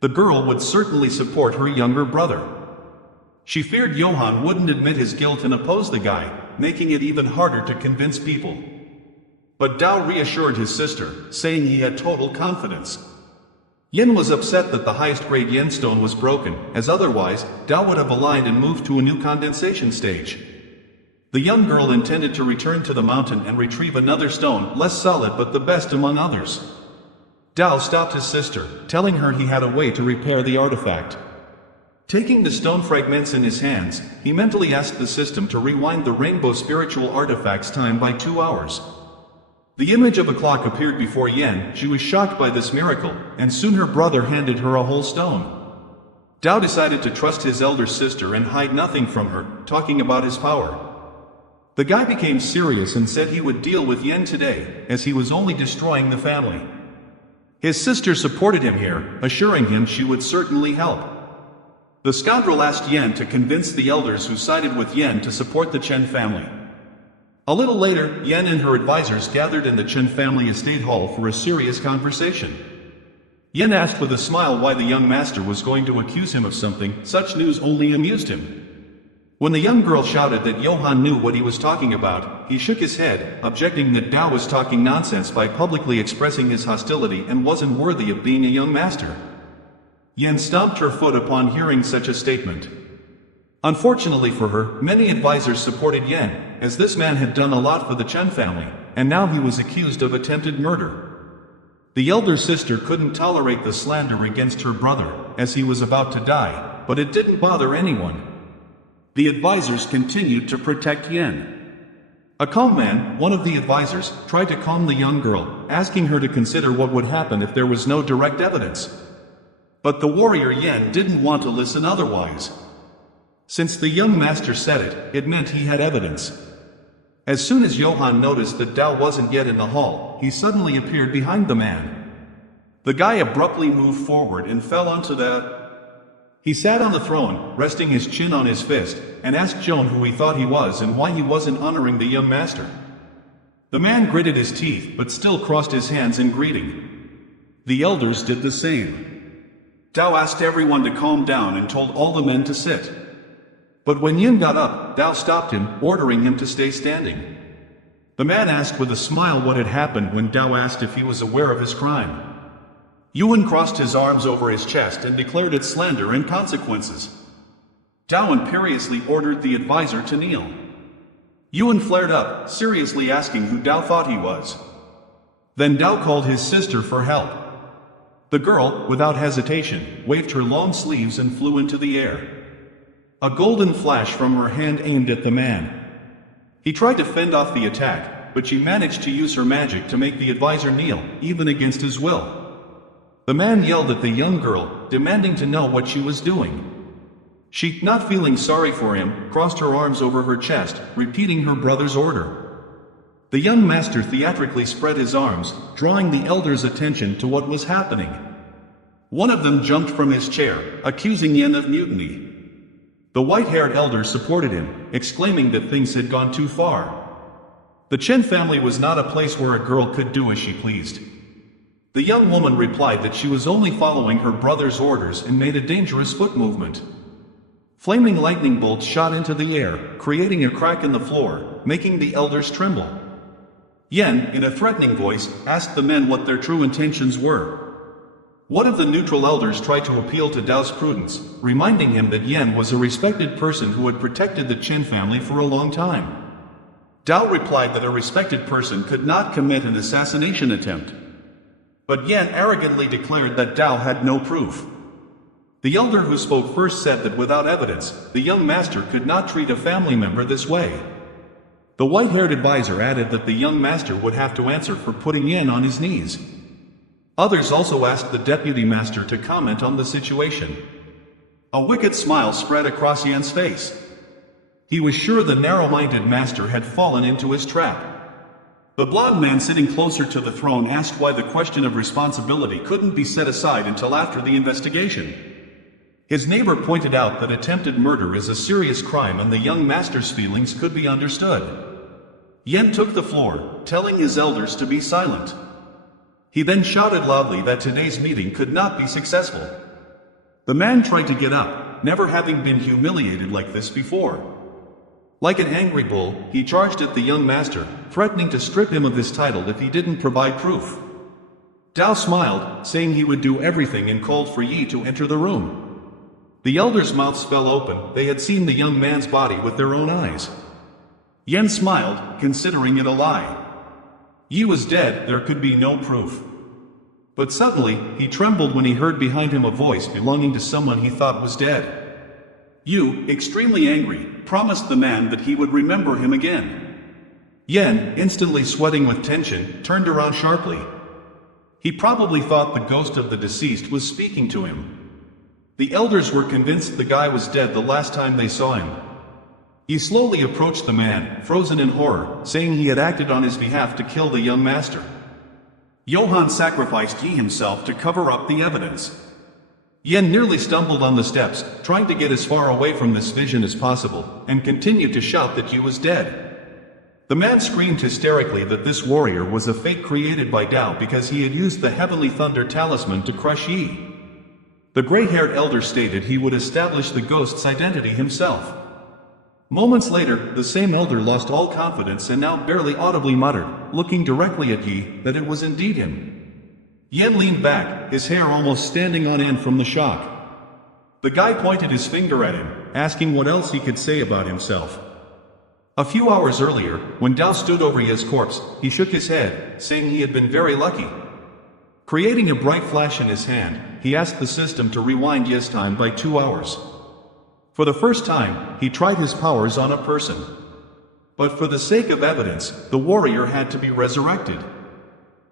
The girl would certainly support her younger brother. She feared Johann wouldn't admit his guilt and oppose the guy, making it even harder to convince people. But Dao reassured his sister, saying he had total confidence. Yen was upset that the highest grade Yen stone was broken, as otherwise, Dao would have aligned and moved to a new condensation stage. The young girl intended to return to the mountain and retrieve another stone, less solid but the best among others. Dao stopped his sister, telling her he had a way to repair the artifact. Taking the stone fragments in his hands, he mentally asked the system to rewind the rainbow spiritual artifact's time by 2 hours. The image of a clock appeared before Yen. She was shocked by this miracle, and soon her brother handed her a whole stone. Dao decided to trust his elder sister and hide nothing from her, talking about his power. The guy became serious and said he would deal with Yen today, as he was only destroying the family. His sister supported him here, assuring him she would certainly help. The scoundrel asked Yen to convince the elders who sided with Yen to support the Chen family. A little later, Yen and her advisors gathered in the Chen family estate hall for a serious conversation. Yen asked with a smile why the young master was going to accuse him of something. Such news only amused him. When the young girl shouted that Johann knew what he was talking about, he shook his head, objecting that Dao was talking nonsense by publicly expressing his hostility and wasn't worthy of being a young master. Yen stomped her foot upon hearing such a statement. Unfortunately for her, many advisors supported Yen, as this man had done a lot for the Chen family, and now he was accused of attempted murder. The elder sister couldn't tolerate the slander against her brother, as he was about to die, but it didn't bother anyone. The advisors continued to protect Yen. A calm man, one of the advisors, tried to calm the young girl, asking her to consider what would happen if there was no direct evidence. But the warrior Yen didn't want to listen otherwise. Since the young master said it, it meant he had evidence. As soon as Johann noticed that Dao wasn't yet in the hall, he suddenly appeared behind the man. The guy abruptly moved forward and fell onto the... He sat on the throne, resting his chin on his fist, and asked Joan who he thought he was and why he wasn't honoring the young master. The man gritted his teeth but still crossed his hands in greeting. The elders did the same. Dao asked everyone to calm down and told all the men to sit. But when Yin got up, Dao stopped him, ordering him to stay standing. The man asked with a smile what had happened when Dao asked if he was aware of his crime. Yuan crossed his arms over his chest and declared its slander and consequences. Dao imperiously ordered the advisor to kneel. Yuan flared up, seriously asking who Dao thought he was. Then Dao called his sister for help. The girl, without hesitation, waved her long sleeves and flew into the air. A golden flash from her hand aimed at the man. He tried to fend off the attack, but she managed to use her magic to make the advisor kneel, even against his will. The man yelled at the young girl, demanding to know what she was doing. She, not feeling sorry for him, crossed her arms over her chest, repeating her brother's order. The young master theatrically spread his arms, drawing the elders' attention to what was happening. One of them jumped from his chair, accusing Yen of mutiny. The white-haired elder supported him, exclaiming that things had gone too far. The Chen family was not a place where a girl could do as she pleased. The young woman replied that she was only following her brother's orders and made a dangerous foot movement. Flaming lightning bolts shot into the air, creating a crack in the floor, making the elders tremble. Yen, in a threatening voice, asked the men what their true intentions were. One of the neutral elders tried to appeal to Dao's prudence, reminding him that Yen was a respected person who had protected the Chen family for a long time. Dao replied that a respected person could not commit an assassination attempt. But Yen arrogantly declared that Dao had no proof. The elder who spoke first said that without evidence, the young master could not treat a family member this way. The white-haired advisor added that the young master would have to answer for putting Yen on his knees. Others also asked the deputy master to comment on the situation. A wicked smile spread across Yen's face. He was sure the narrow-minded master had fallen into his trap. The blond man sitting closer to the throne asked why the question of responsibility couldn't be set aside until after the investigation. His neighbor pointed out that attempted murder is a serious crime and the young master's feelings could be understood. Yen took the floor, telling his elders to be silent. He then shouted loudly that today's meeting could not be successful. The man tried to get up, never having been humiliated like this before. Like an angry bull, he charged at the young master, threatening to strip him of his title if he didn't provide proof. Dao smiled, saying he would do everything and called for Yi to enter the room. The elders' mouths fell open, they had seen the young man's body with their own eyes. Yen smiled, considering it a lie. Yi was dead, there could be no proof. But suddenly, he trembled when he heard behind him a voice belonging to someone he thought was dead. Yu, extremely angry, promised the man that he would remember him again. Yen, instantly sweating with tension, turned around sharply. He probably thought the ghost of the deceased was speaking to him. The elders were convinced the guy was dead the last time they saw him. He slowly approached the man, frozen in horror, saying he had acted on his behalf to kill the young master. Johann sacrificed Yi himself to cover up the evidence. Yen nearly stumbled on the steps, trying to get as far away from this vision as possible, and continued to shout that Yi was dead. The man screamed hysterically that this warrior was a fake created by Dao because he had used the Heavenly Thunder Talisman to crush Yi. The gray-haired elder stated he would establish the ghost's identity himself. Moments later, the same elder lost all confidence and now barely audibly muttered, looking directly at Yi, that it was indeed him. Yen leaned back, his hair almost standing on end from the shock. The guy pointed his finger at him, asking what else he could say about himself. A few hours earlier, when Dao stood over Yi's corpse, he shook his head, saying he had been very lucky. Creating a bright flash in his hand, he asked the system to rewind Ye's time by 2 hours. For the first time, he tried his powers on a person. But for the sake of evidence, the warrior had to be resurrected.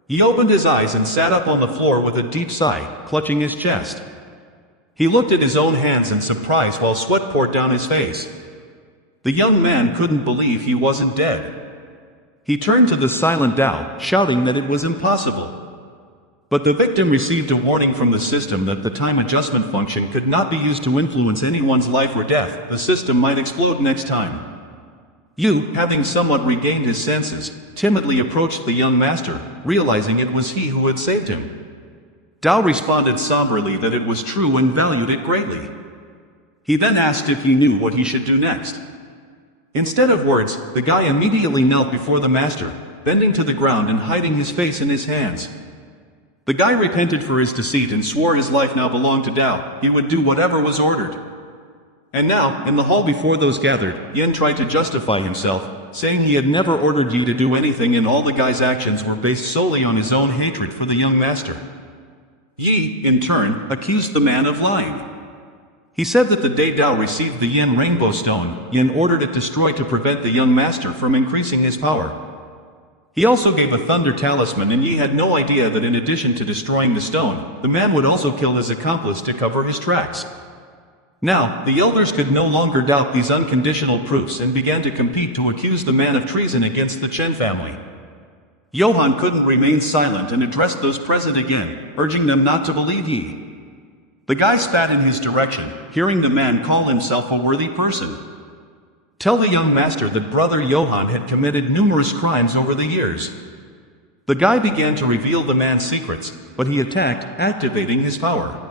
He opened his eyes and sat up on the floor with a deep sigh, clutching his chest. He looked at his own hands in surprise while sweat poured down his face. The young man couldn't believe he wasn't dead. He turned to the silent Tao, shouting that it was impossible. But the victim received a warning from the system that the time adjustment function could not be used to influence anyone's life or death. The system might explode next time. Yu, having somewhat regained his senses, timidly approached the young master, realizing it was he who had saved him. Tao responded somberly that it was true and valued it greatly. He then asked if he knew what he should do next. Instead of words, the guy immediately knelt before the master, bending to the ground and hiding his face in his hands. The guy repented for his deceit and swore his life now belonged to Tao. He would do whatever was ordered. And now, in the hall before those gathered, Yen tried to justify himself, saying he had never ordered Yi to do anything and all the guy's actions were based solely on his own hatred for the young master. Yi, in turn, accused the man of lying. He said that the day Tao received the Yin Rainbow Stone, Yen ordered it destroyed to prevent the young master from increasing his power. He also gave a thunder talisman and Yi had no idea that in addition to destroying the stone, the man would also kill his accomplice to cover his tracks. Now, the elders could no longer doubt these unconditional proofs and began to compete to accuse the man of treason against the Chen family. Johann couldn't remain silent and addressed those present again, urging them not to believe Yi. The guy spat in his direction, hearing the man call himself a worthy person. Tell the young master that brother Johann had committed numerous crimes over the years. The guy began to reveal the man's secrets, but he attacked, activating his power.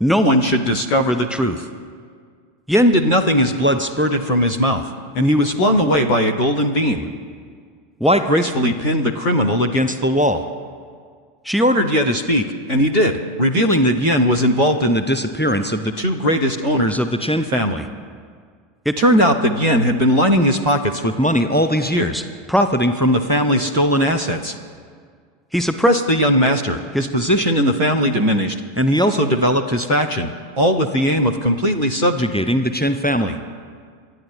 No one should discover the truth. Yen did nothing as blood spurted from his mouth, and he was flung away by a golden beam. Wai gracefully pinned the criminal against the wall. She ordered Ye to speak, and he did, revealing that Yen was involved in the disappearance of the two greatest owners of the Chen family. It turned out that Yen had been lining his pockets with money all these years, profiting from the family's stolen assets. He suppressed the young master, his position in the family diminished, and he also developed his faction, all with the aim of completely subjugating the Chen family.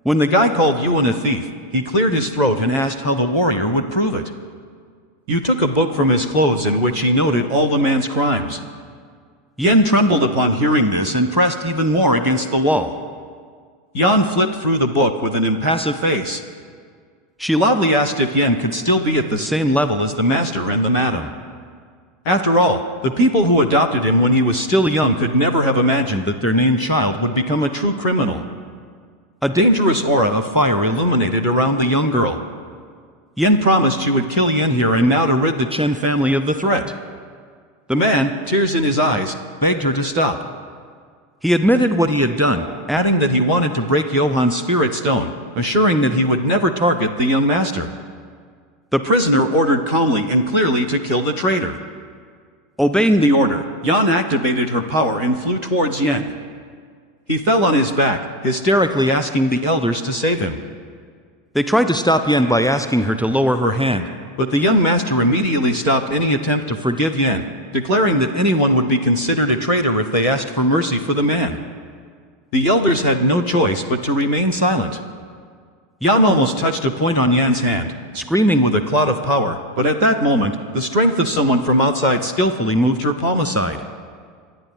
When the guy called Yuan a thief, he cleared his throat and asked how the warrior would prove it. Yu took a book from his clothes in which he noted all the man's crimes. Yen trembled upon hearing this and pressed even more against the wall. Yan flipped through the book with an impassive face. She loudly asked if Yen could still be at the same level as the master and the madam. After all, the people who adopted him when he was still young could never have imagined that their named child would become a true criminal. A dangerous aura of fire illuminated around the young girl. Yen promised she would kill Yen here and now to rid the Chen family of the threat. The man, tears in his eyes, begged her to stop. He admitted what he had done, adding that he wanted to break Johann's spirit stone, assuring that he would never target the young master. The prisoner ordered calmly and clearly to kill the traitor. Obeying the order, Yan activated her power and flew towards Yen. He fell on his back, hysterically asking the elders to save him. They tried to stop Yen by asking her to lower her hand, but the young master immediately stopped any attempt to forgive Yen, declaring that anyone would be considered a traitor if they asked for mercy for the man. The elders had no choice but to remain silent. Yan almost touched a point on Yan's hand, screaming with a cloud of power, but at that moment, the strength of someone from outside skillfully moved her palm aside.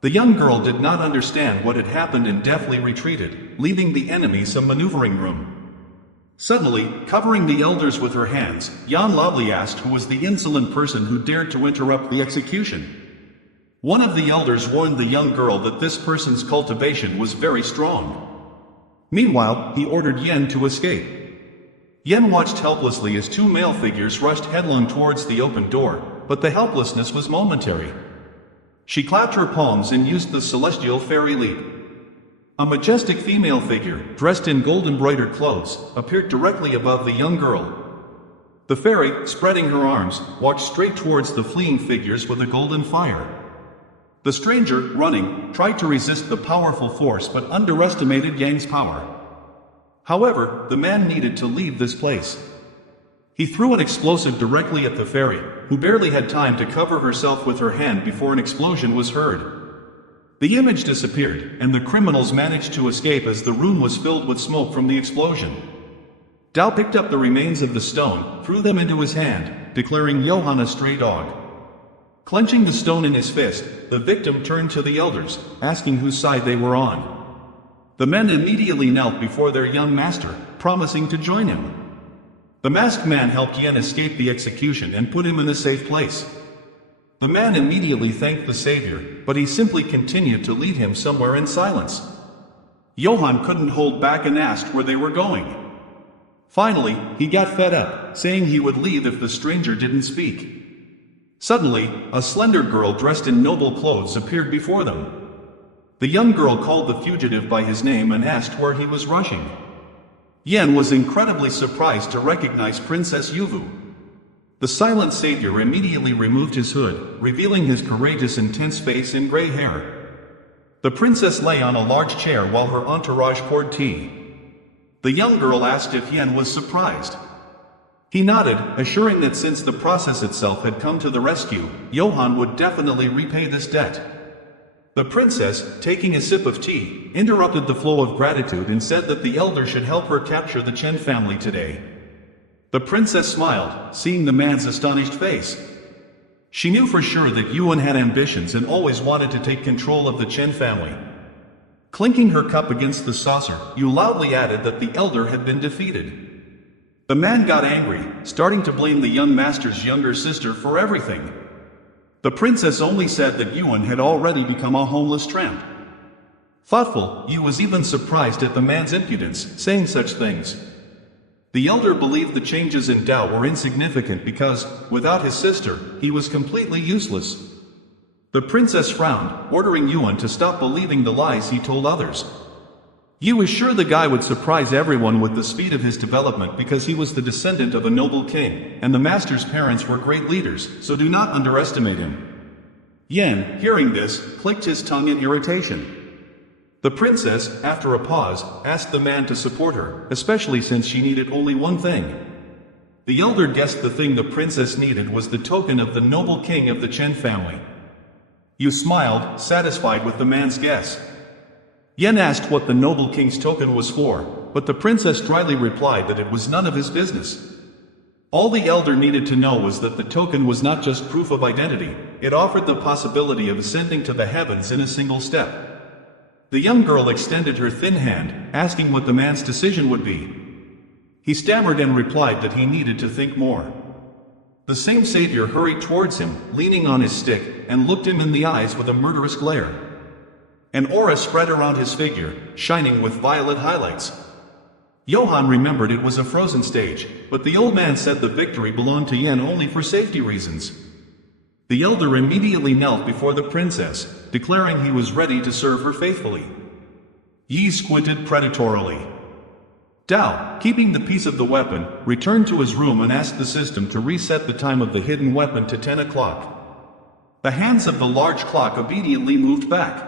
The young girl did not understand what had happened and deftly retreated, leaving the enemy some maneuvering room. Suddenly, covering the elders with her hands, Yan loudly asked who was the insolent person who dared to interrupt the execution. One of the elders warned the young girl that this person's cultivation was very strong. Meanwhile, he ordered Yen to escape. Yen watched helplessly as two male figures rushed headlong towards the open door, but the helplessness was momentary. She clapped her palms and used the celestial fairy leap. A majestic female figure, dressed in gold-embroidered clothes, appeared directly above the young girl. The fairy, spreading her arms, walked straight towards the fleeing figures with a golden fire. The stranger, running, tried to resist the powerful force but underestimated Yang's power. However, the man needed to leave this place. He threw an explosive directly at the fairy, who barely had time to cover herself with her hand before an explosion was heard. The image disappeared, and the criminals managed to escape as the room was filled with smoke from the explosion. Dao picked up the remains of the stone, threw them into his hand, declaring Johann a stray dog. Clenching the stone in his fist, the victim turned to the elders, asking whose side they were on. The men immediately knelt before their young master, promising to join him. The masked man helped Yen escape the execution and put him in a safe place. The man immediately thanked the savior, but he simply continued to lead him somewhere in silence. Johann couldn't hold back and asked where they were going. Finally, he got fed up, saying he would leave if the stranger didn't speak. Suddenly, a slender girl dressed in noble clothes appeared before them. The young girl called the fugitive by his name and asked where he was rushing. Yen was incredibly surprised to recognize Princess Yuvu. The silent savior immediately removed his hood, revealing his courageous intense face and gray hair. The princess lay on a large chair while her entourage poured tea. The young girl asked if Yen was surprised. He nodded, assuring that since the process itself had come to the rescue, Johann would definitely repay this debt. The princess, taking a sip of tea, interrupted the flow of gratitude and said that the elder should help her capture the Chen family today. The princess smiled, seeing the man's astonished face. She knew for sure that Yuan had ambitions and always wanted to take control of the Chen family. Clinking her cup against the saucer, Yu loudly added that the elder had been defeated. The man got angry, starting to blame the young master's younger sister for everything. The princess only said that Yuan had already become a homeless tramp. Thoughtful, Yu was even surprised at the man's impudence, saying such things. The elder believed the changes in Dao were insignificant because, without his sister, he was completely useless. The princess frowned, ordering Yuan to stop believing the lies he told others. Yu was sure the guy would surprise everyone with the speed of his development because he was the descendant of a noble king, and the master's parents were great leaders, so do not underestimate him. Yen, hearing this, clicked his tongue in irritation. The princess, after a pause, asked the man to support her, especially since she needed only one thing. The elder guessed the thing the princess needed was the token of the noble king of the Chen family. Yu smiled, satisfied with the man's guess. Yen asked what the noble king's token was for, but the princess dryly replied that it was none of his business. All the elder needed to know was that the token was not just proof of identity, it offered the possibility of ascending to the heavens in a single step. The young girl extended her thin hand, asking what the man's decision would be. He stammered and replied that he needed to think more. The same savior hurried towards him, leaning on his stick, and looked him in the eyes with a murderous glare. An aura spread around his figure, shining with violet highlights. Johann remembered it was a frozen stage, but the old man said the victory belonged to Yen only for safety reasons. The elder immediately knelt before the princess, declaring he was ready to serve her faithfully. Yi squinted predatorily. Dao, keeping the piece of the weapon, returned to his room and asked the system to reset the time of the hidden weapon to 10 o'clock. The hands of the large clock obediently moved back.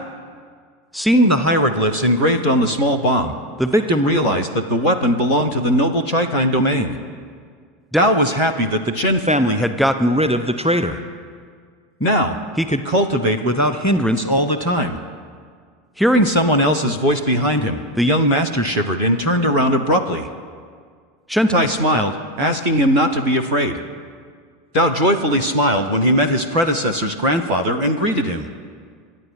Seeing the hieroglyphs engraved on the small bomb, the victim realized that the weapon belonged to the noble Chaikin domain. Dao was happy that the Chen family had gotten rid of the traitor. Now, he could cultivate without hindrance all the time. Hearing someone else's voice behind him, the young master shivered and turned around abruptly. Shentai smiled, asking him not to be afraid. Dao joyfully smiled when he met his predecessor's grandfather and greeted him.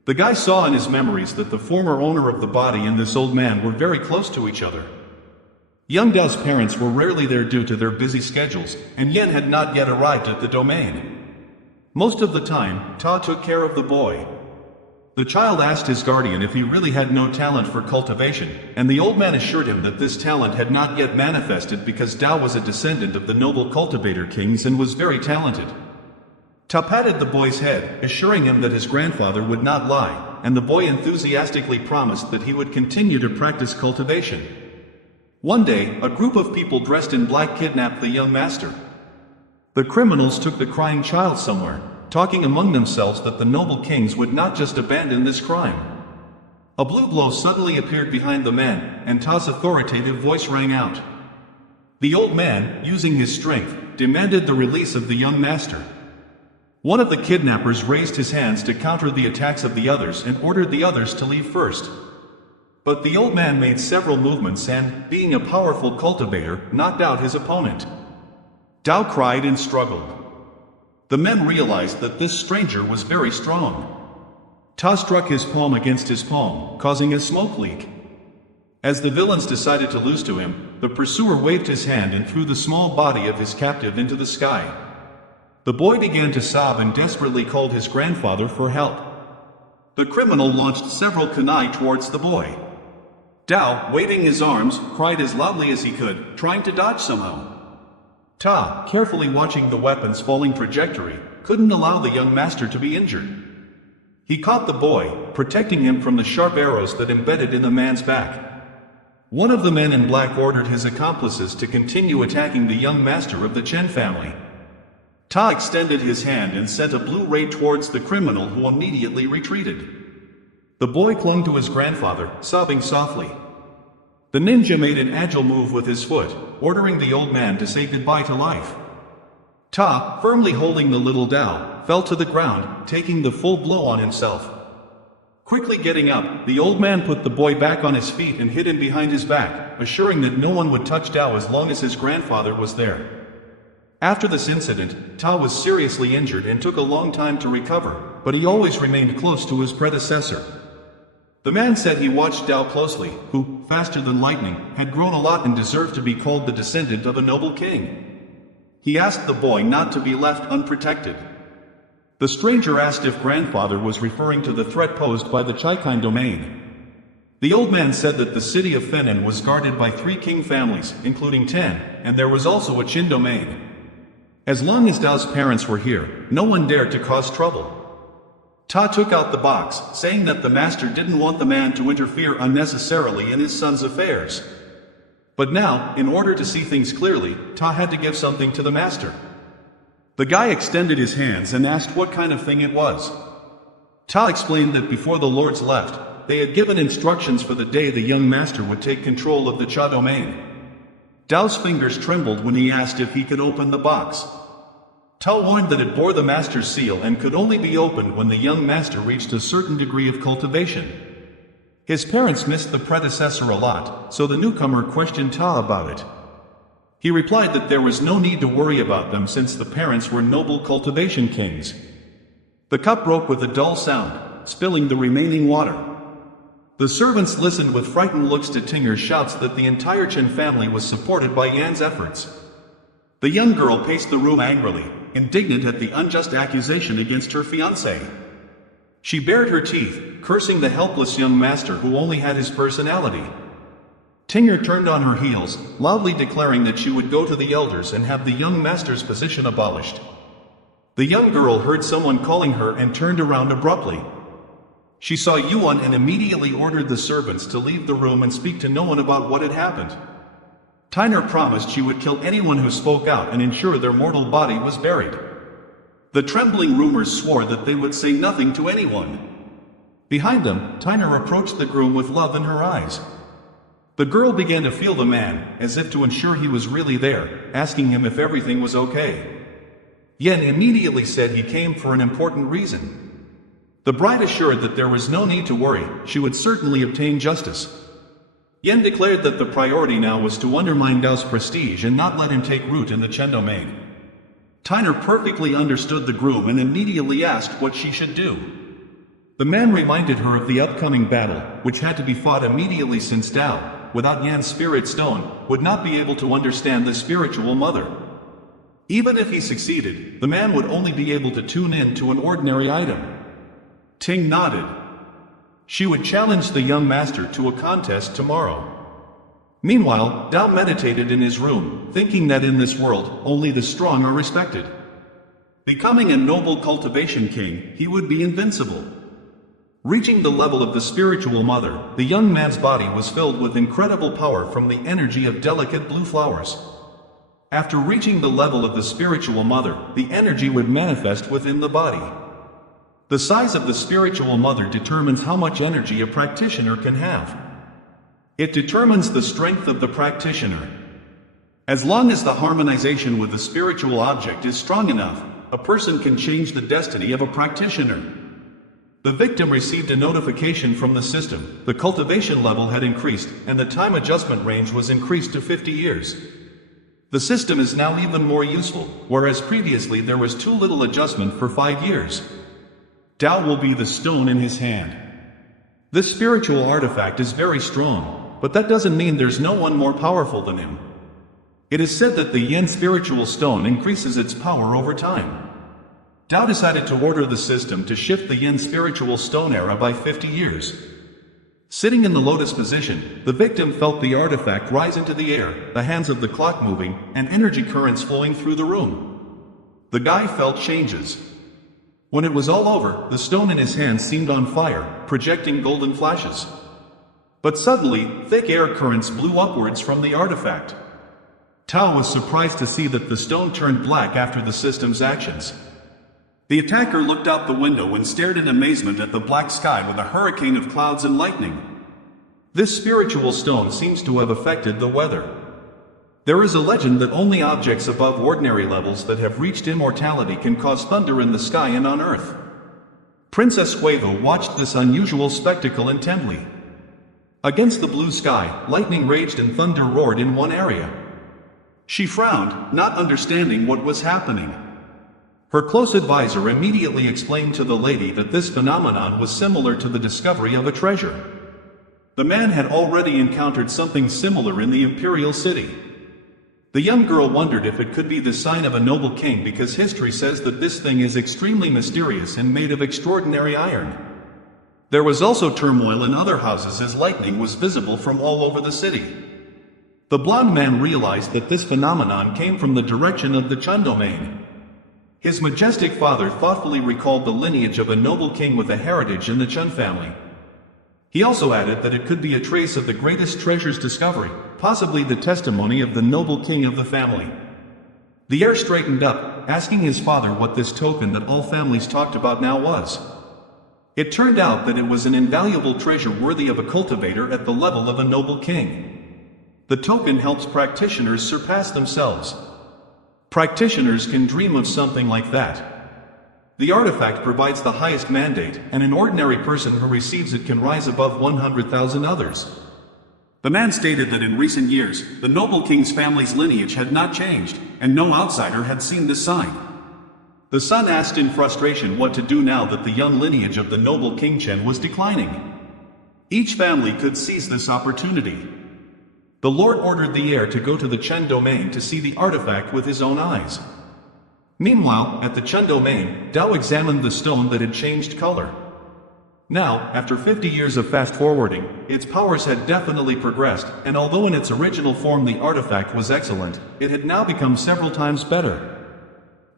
The guy saw in his memories that the former owner of the body and this old man were very close to each other. Young Dao's parents were rarely there due to their busy schedules, and Yen had not yet arrived at the domain. Most of the time, Ta took care of the boy. The child asked his guardian if he really had no talent for cultivation, and the old man assured him that this talent had not yet manifested because Dao was a descendant of the noble cultivator kings and was very talented. Ta patted the boy's head, assuring him that his grandfather would not lie, and the boy enthusiastically promised that he would continue to practice cultivation. One day, a group of people dressed in black kidnapped the young master. The criminals took the crying child somewhere, talking among themselves that the noble kings would not just abandon this crime. A blue glow suddenly appeared behind the men, and Ta's authoritative voice rang out. The old man, using his strength, demanded the release of the young master. One of the kidnappers raised his hands to counter the attacks of the others and ordered the others to leave first. But the old man made several movements and, being a powerful cultivator, knocked out his opponent. Dao cried and struggled. The men realized that this stranger was very strong. Ta struck his palm against his palm, causing a smoke leak. As the villains decided to lose to him, the pursuer waved his hand and threw the small body of his captive into the sky. The boy began to sob and desperately called his grandfather for help. The criminal launched several kunai towards the boy. Dao, waving his arms, cried as loudly as he could, trying to dodge somehow. Ta, carefully watching the weapon's falling trajectory, couldn't allow the young master to be injured. He caught the boy, protecting him from the sharp arrows that embedded in the man's back. One of the men in black ordered his accomplices to continue attacking the young master of the Chen family. Ta extended his hand and sent a blue ray towards the criminal, who immediately retreated. The boy clung to his grandfather, sobbing softly. The ninja made an agile move with his foot, ordering the old man to say goodbye to life. Ta, firmly holding the little Dao, fell to the ground, taking the full blow on himself. Quickly getting up, the old man put the boy back on his feet and hid him behind his back, assuring that no one would touch Dao as long as his grandfather was there. After this incident, Ta was seriously injured and took a long time to recover, but he always remained close to his predecessor. The man said he watched Dao closely, who, faster than lightning, had grown a lot and deserved to be called the descendant of a noble king. He asked the boy not to be left unprotected. The stranger asked if grandfather was referring to the threat posed by the Chaikai domain. The old man said that the city of Fenin was guarded by 3 king families, including 10, and there was also a Qin domain. As long as Dao's parents were here, no one dared to cause trouble. Ta took out the box, saying that the master didn't want the man to interfere unnecessarily in his son's affairs. But now, in order to see things clearly, Ta had to give something to the master. The guy extended his hands and asked what kind of thing it was. Ta explained that before the lords left, they had given instructions for the day the young master would take control of the Cha domain. Dao's fingers trembled when he asked if he could open the box. Ta warned that it bore the master's seal and could only be opened when the young master reached a certain degree of cultivation. His parents missed the predecessor a lot, so the newcomer questioned Ta about it. He replied that there was no need to worry about them since the parents were noble cultivation kings. The cup broke with a dull sound, spilling the remaining water. The servants listened with frightened looks to Tinger's shouts that the entire Chen family was supported by Yan's efforts. The young girl paced the room angrily, indignant at the unjust accusation against her fiancé. She bared her teeth, cursing the helpless young master who only had his personality. Tinger turned on her heels, loudly declaring that she would go to the elders and have the young master's position abolished. The young girl heard someone calling her and turned around abruptly. She saw Yuan and immediately ordered the servants to leave the room and speak to no one about what had happened. Tyner promised she would kill anyone who spoke out and ensure their mortal body was buried. The trembling roomers swore that they would say nothing to anyone. Behind them, Tyner approached the groom with love in her eyes. The girl began to feel the man, as if to ensure he was really there, asking him if everything was okay. Yen immediately said he came for an important reason. The bride assured that there was no need to worry, she would certainly obtain justice. Yen declared that the priority now was to undermine Dao's prestige and not let him take root in the Chen domain. Tyner perfectly understood the groom and immediately asked what she should do. The man reminded her of the upcoming battle, which had to be fought immediately since Dao, without Yan's spirit stone, would not be able to understand the spiritual mother. Even if he succeeded, the man would only be able to tune in to an ordinary item. Ting nodded. She would challenge the young master to a contest tomorrow. Meanwhile, Dao meditated in his room, thinking that in this world, only the strong are respected. Becoming a noble cultivation king, he would be invincible. Reaching the level of the spiritual mother, the young man's body was filled with incredible power from the energy of delicate blue flowers. After reaching the level of the spiritual mother, the energy would manifest within the body. The size of the spiritual mother determines how much energy a practitioner can have. It determines the strength of the practitioner. As long as the harmonization with the spiritual object is strong enough, a person can change the destiny of a practitioner. The victim received a notification from the system. The cultivation level had increased, and the time adjustment range was increased to 50 years. The system is now even more useful, whereas previously there was too little adjustment for 5 years. Tao will be the stone in his hand. This spiritual artifact is very strong, but that doesn't mean there's no one more powerful than him. It is said that the Yin spiritual stone increases its power over time. Tao decided to order the system to shift the Yin spiritual stone era by 50 years. Sitting in the lotus position, the victim felt the artifact rise into the air, the hands of the clock moving, and energy currents flowing through the room. The guy felt changes. When it was all over, the stone in his hand seemed on fire, projecting golden flashes. But suddenly, thick air currents blew upwards from the artifact. Tao was surprised to see that the stone turned black after the system's actions. The attacker looked out the window and stared in amazement at the black sky with a hurricane of clouds and lightning. This spiritual stone seems to have affected the weather. There is a legend that only objects above ordinary levels that have reached immortality can cause thunder in the sky and on earth. Princess Huevo watched this unusual spectacle intently. Against the blue sky, lightning raged and thunder roared in one area. She frowned, not understanding what was happening. Her close advisor immediately explained to the lady that this phenomenon was similar to the discovery of a treasure. The man had already encountered something similar in the imperial city. The young girl wondered if it could be the sign of a noble king because history says that this thing is extremely mysterious and made of extraordinary iron. There was also turmoil in other houses as lightning was visible from all over the city. The blond man realized that this phenomenon came from the direction of the Chun domain. His majestic father thoughtfully recalled the lineage of a noble king with a heritage in the Chun family. He also added that it could be a trace of the greatest treasure's discovery, possibly the testimony of the noble king of the family. The heir straightened up, asking his father what this token that all families talked about now was. It turned out that it was an invaluable treasure worthy of a cultivator at the level of a noble king. The token helps practitioners surpass themselves. Practitioners can dream of something like that. The artifact provides the highest mandate, and an ordinary person who receives it can rise above 100,000 others. The man stated that in recent years, the noble king's family's lineage had not changed, and no outsider had seen this sign. The son asked in frustration what to do now that the young lineage of the noble King Chen was declining. Each family could seize this opportunity. The Lord ordered the heir to go to the Chen domain to see the artifact with his own eyes. Meanwhile, at the Chen domain, Dao examined the stone that had changed color. Now, after 50 years of fast-forwarding, its powers had definitely progressed, and although in its original form the artifact was excellent, it had now become several times better.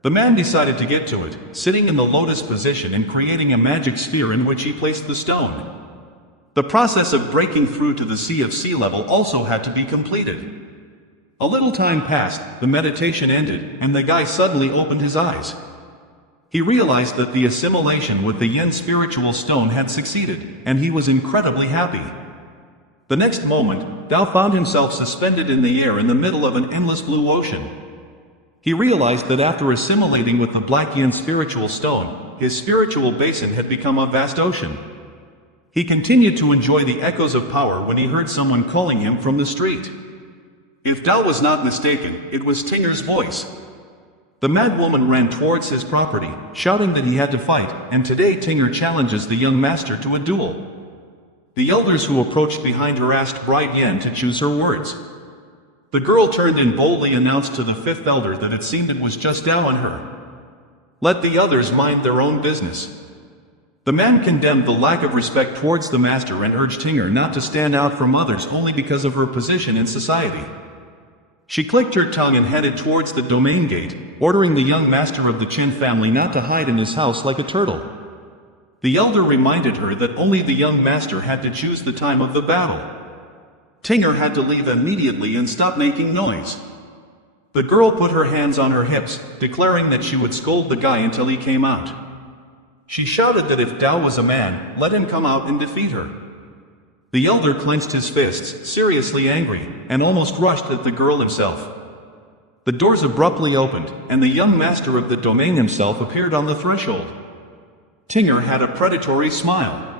The man decided to get to it, sitting in the lotus position and creating a magic sphere in which he placed the stone. The process of breaking through to the sea level also had to be completed. A little time passed, the meditation ended, and the guy suddenly opened his eyes. He realized that the assimilation with the Yin spiritual stone had succeeded, and he was incredibly happy. The next moment, Dao found himself suspended in the air in the middle of an endless blue ocean. He realized that after assimilating with the black Yin spiritual stone, his spiritual basin had become a vast ocean. He continued to enjoy the echoes of power when he heard someone calling him from the street. If Dao was not mistaken, it was Tinger's voice. The mad woman ran towards his property, shouting that he had to fight, and today Tinger challenges the young master to a duel. The elders who approached behind her asked Bride Yen to choose her words. The girl turned and boldly announced to the fifth elder that it seemed it was just Dao and her. Let the others mind their own business. The man condemned the lack of respect towards the master and urged Tinger not to stand out from others only because of her position in society. She clicked her tongue and headed towards the domain gate, ordering the young master of the Chen family not to hide in his house like a turtle. The elder reminded her that only the young master had to choose the time of the battle. Tinger had to leave immediately and stop making noise. The girl put her hands on her hips, declaring that she would scold the guy until he came out. She shouted that if Dao was a man, let him come out and defeat her. The elder clenched his fists, seriously angry, and almost rushed at the girl himself. The doors abruptly opened, and the young master of the domain himself appeared on the threshold. Tinger had a predatory smile.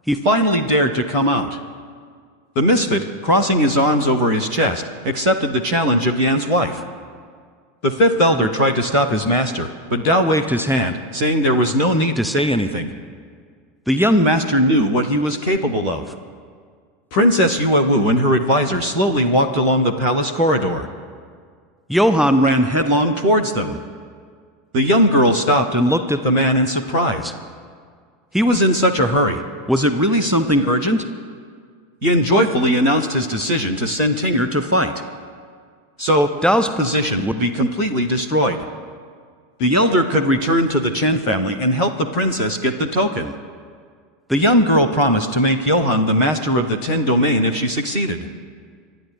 He finally dared to come out. The misfit, crossing his arms over his chest, accepted the challenge of Yan's wife. The fifth elder tried to stop his master, but Dao waved his hand, saying there was no need to say anything. The young master knew what he was capable of. Princess Yuewu and her advisor slowly walked along the palace corridor. Johann ran headlong towards them. The young girl stopped and looked at the man in surprise. He was in such a hurry. Was it really something urgent? Yin joyfully announced his decision to send Tinger to fight. So, Dao's position would be completely destroyed. The elder could return to the Chen family and help the princess get the token. The young girl promised to make Johann the master of the Ten domain if she succeeded.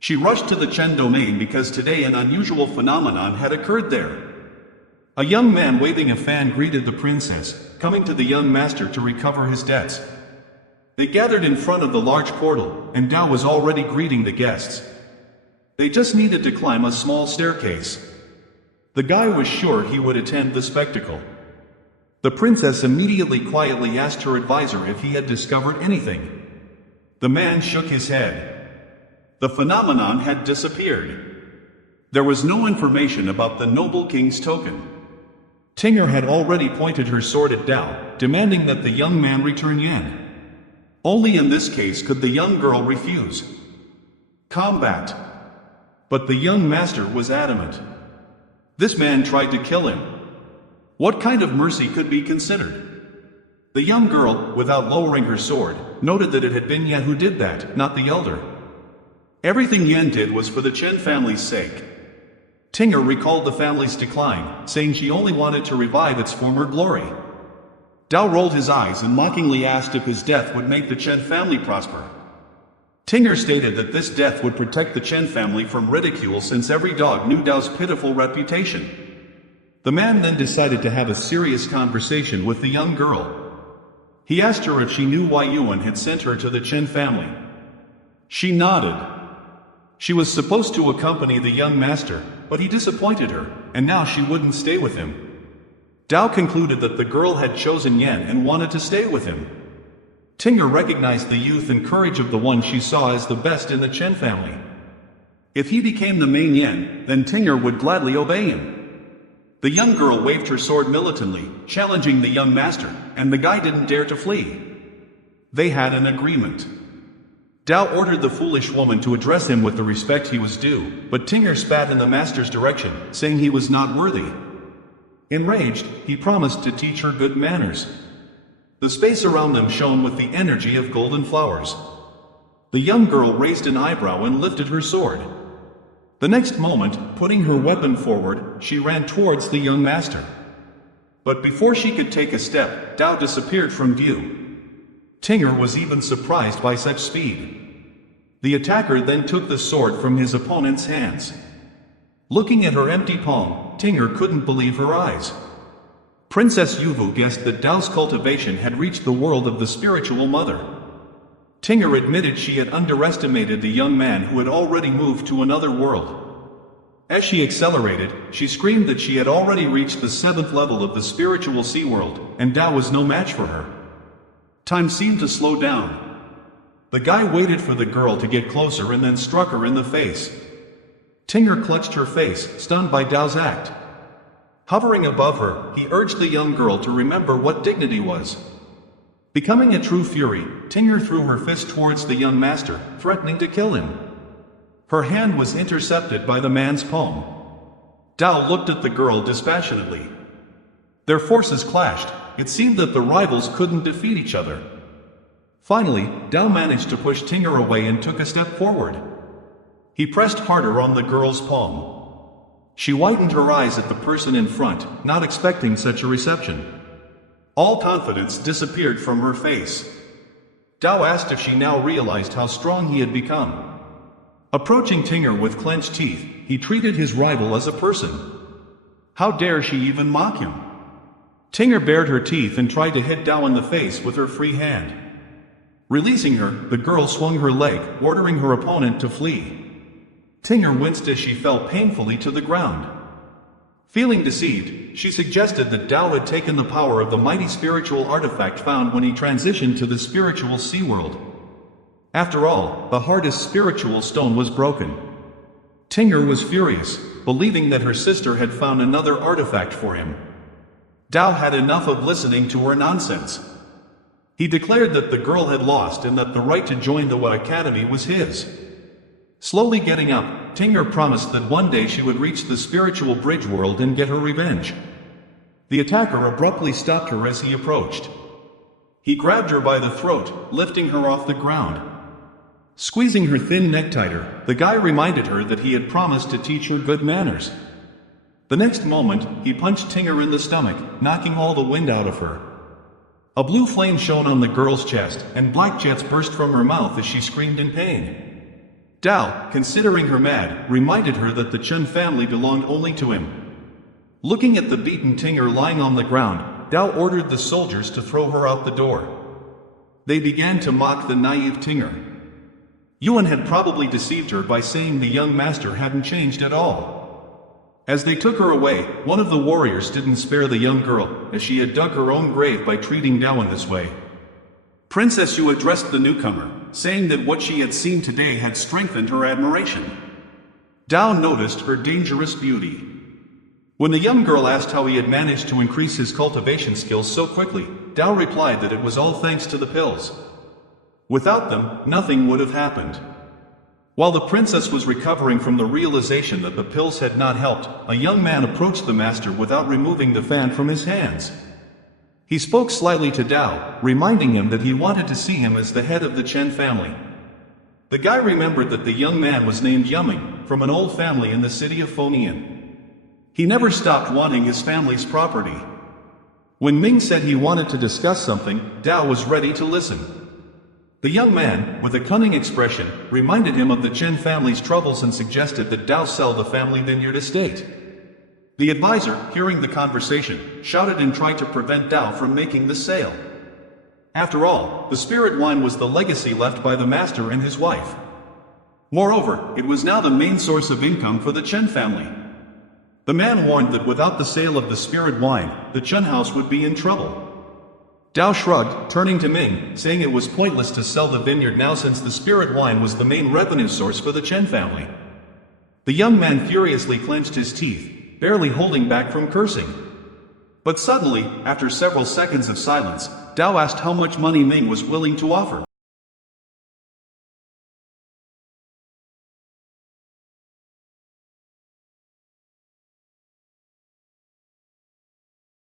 She rushed to the Chen domain because today an unusual phenomenon had occurred there. A young man waving a fan greeted the princess, coming to the young master to recover his debts. They gathered in front of the large portal, and Dao was already greeting the guests. They just needed to climb a small staircase. The guy was sure he would attend the spectacle. The princess immediately quietly asked her advisor if he had discovered anything. The man shook his head. The phenomenon had disappeared. There was no information about the noble king's token. Tinger had already pointed her sword at Dao, demanding that the young man return Yan. Only in this case could the young girl refuse. Combat. But the young master was adamant. This man tried to kill him. What kind of mercy could be considered? The young girl, without lowering her sword, noted that it had been Yan who did that, not the elder. Everything Yan did was for the Chen family's sake. Tinger recalled the family's decline, saying she only wanted to revive its former glory. Dao rolled his eyes and mockingly asked if his death would make the Chen family prosper. Tinger stated that this death would protect the Chen family from ridicule since every dog knew Dao's pitiful reputation. The man then decided to have a serious conversation with the young girl. He asked her if she knew why Yuan had sent her to the Chen family. She nodded. She was supposed to accompany the young master, but he disappointed her, and now she wouldn't stay with him. Dao concluded that the girl had chosen Yan and wanted to stay with him. Tinger recognized the youth and courage of the one she saw as the best in the Chen family. If he became the main Yan, then Tinger would gladly obey him. The young girl waved her sword militantly, challenging the young master, and the guy didn't dare to flee. They had an agreement. Dao ordered the foolish woman to address him with the respect he was due, but Tinger spat in the master's direction, saying he was not worthy. Enraged, he promised to teach her good manners. The space around them shone with the energy of golden flowers. The young girl raised an eyebrow and lifted her sword. The next moment, putting her weapon forward, she ran towards the young master. But before she could take a step, Dao disappeared from view. Tinger was even surprised by such speed. The attacker then took the sword from his opponent's hands. Looking at her empty palm, Tinger couldn't believe her eyes. Princess Yuvu guessed that Dao's cultivation had reached the world of the spiritual mother. Tinger admitted she had underestimated the young man who had already moved to another world. As she accelerated, she screamed that she had already reached the 7th level of the spiritual sea world, and Dao was no match for her. Time seemed to slow down. The guy waited for the girl to get closer and then struck her in the face. Tinger clutched her face, stunned by Dao's act. Hovering above her, he urged the young girl to remember what dignity was. Becoming a true fury, Tinger threw her fist towards the young master, threatening to kill him. Her hand was intercepted by the man's palm. Dao looked at the girl dispassionately. Their forces clashed. It seemed that the rivals couldn't defeat each other. Finally, Dao managed to push Tinger away and took a step forward. He pressed harder on the girl's palm. She widened her eyes at the person in front, not expecting such a reception. All confidence disappeared from her face. Dao asked if she now realized how strong he had become. Approaching Tinger with clenched teeth, he treated his rival as a person. How dare she even mock him? Tinger bared her teeth and tried to hit Dao in the face with her free hand. Releasing her, the girl swung her leg, ordering her opponent to flee. Tinger winced as she fell painfully to the ground. Feeling deceived, she suggested that Dao had taken the power of the mighty spiritual artifact found when he transitioned to the spiritual sea world. After all, the hardest spiritual stone was broken. Tinger was furious, believing that her sister had found another artifact for him. Dao had enough of listening to her nonsense. He declared that the girl had lost and that the right to join the academy was his. Slowly getting up, Tinger promised that one day she would reach the spiritual bridge world and get her revenge. The attacker abruptly stopped her as he approached. He grabbed her by the throat, lifting her off the ground. Squeezing her thin neck tighter, the guy reminded her that he had promised to teach her good manners. The next moment, he punched Tinger in the stomach, knocking all the wind out of her. A blue flame shone on the girl's chest, and black jets burst from her mouth as she screamed in pain. Dao, considering her mad, reminded her that the Chen family belonged only to him. Looking at the beaten Tinger lying on the ground, Dao ordered the soldiers to throw her out the door. They began to mock the naive Tinger. Yuan had probably deceived her by saying the young master hadn't changed at all. As they took her away, one of the warriors didn't spare the young girl, as she had dug her own grave by treating Dao in this way. Princess Yu addressed the newcomer, saying that what she had seen today had strengthened her admiration. Dao noticed her dangerous beauty. When the young girl asked how he had managed to increase his cultivation skills so quickly, Dao replied that it was all thanks to the pills. Without them, nothing would have happened. While the princess was recovering from the realization that the pills had not helped, a young man approached the master without removing the fan from his hands. He spoke slightly to Dao, reminding him that he wanted to see him as the head of the Chen family. The guy remembered that the young man was named Yuming, from an old family in the city of Phonian. He never stopped wanting his family's property. When Ming said he wanted to discuss something, Dao was ready to listen. The young man, with a cunning expression, reminded him of the Chen family's troubles and suggested that Dao sell the family vineyard estate. The advisor, hearing the conversation, shouted and tried to prevent Dao from making the sale. After all, the spirit wine was the legacy left by the master and his wife. Moreover, it was now the main source of income for the Chen family. The man warned that without the sale of the spirit wine, the Chen house would be in trouble. Dao shrugged, turning to Ming, saying it was pointless to sell the vineyard now since the spirit wine was the main revenue source for the Chen family. The young man furiously clenched his teeth, barely holding back from cursing. But suddenly, after several seconds of silence, Dao asked how much money Ming was willing to offer.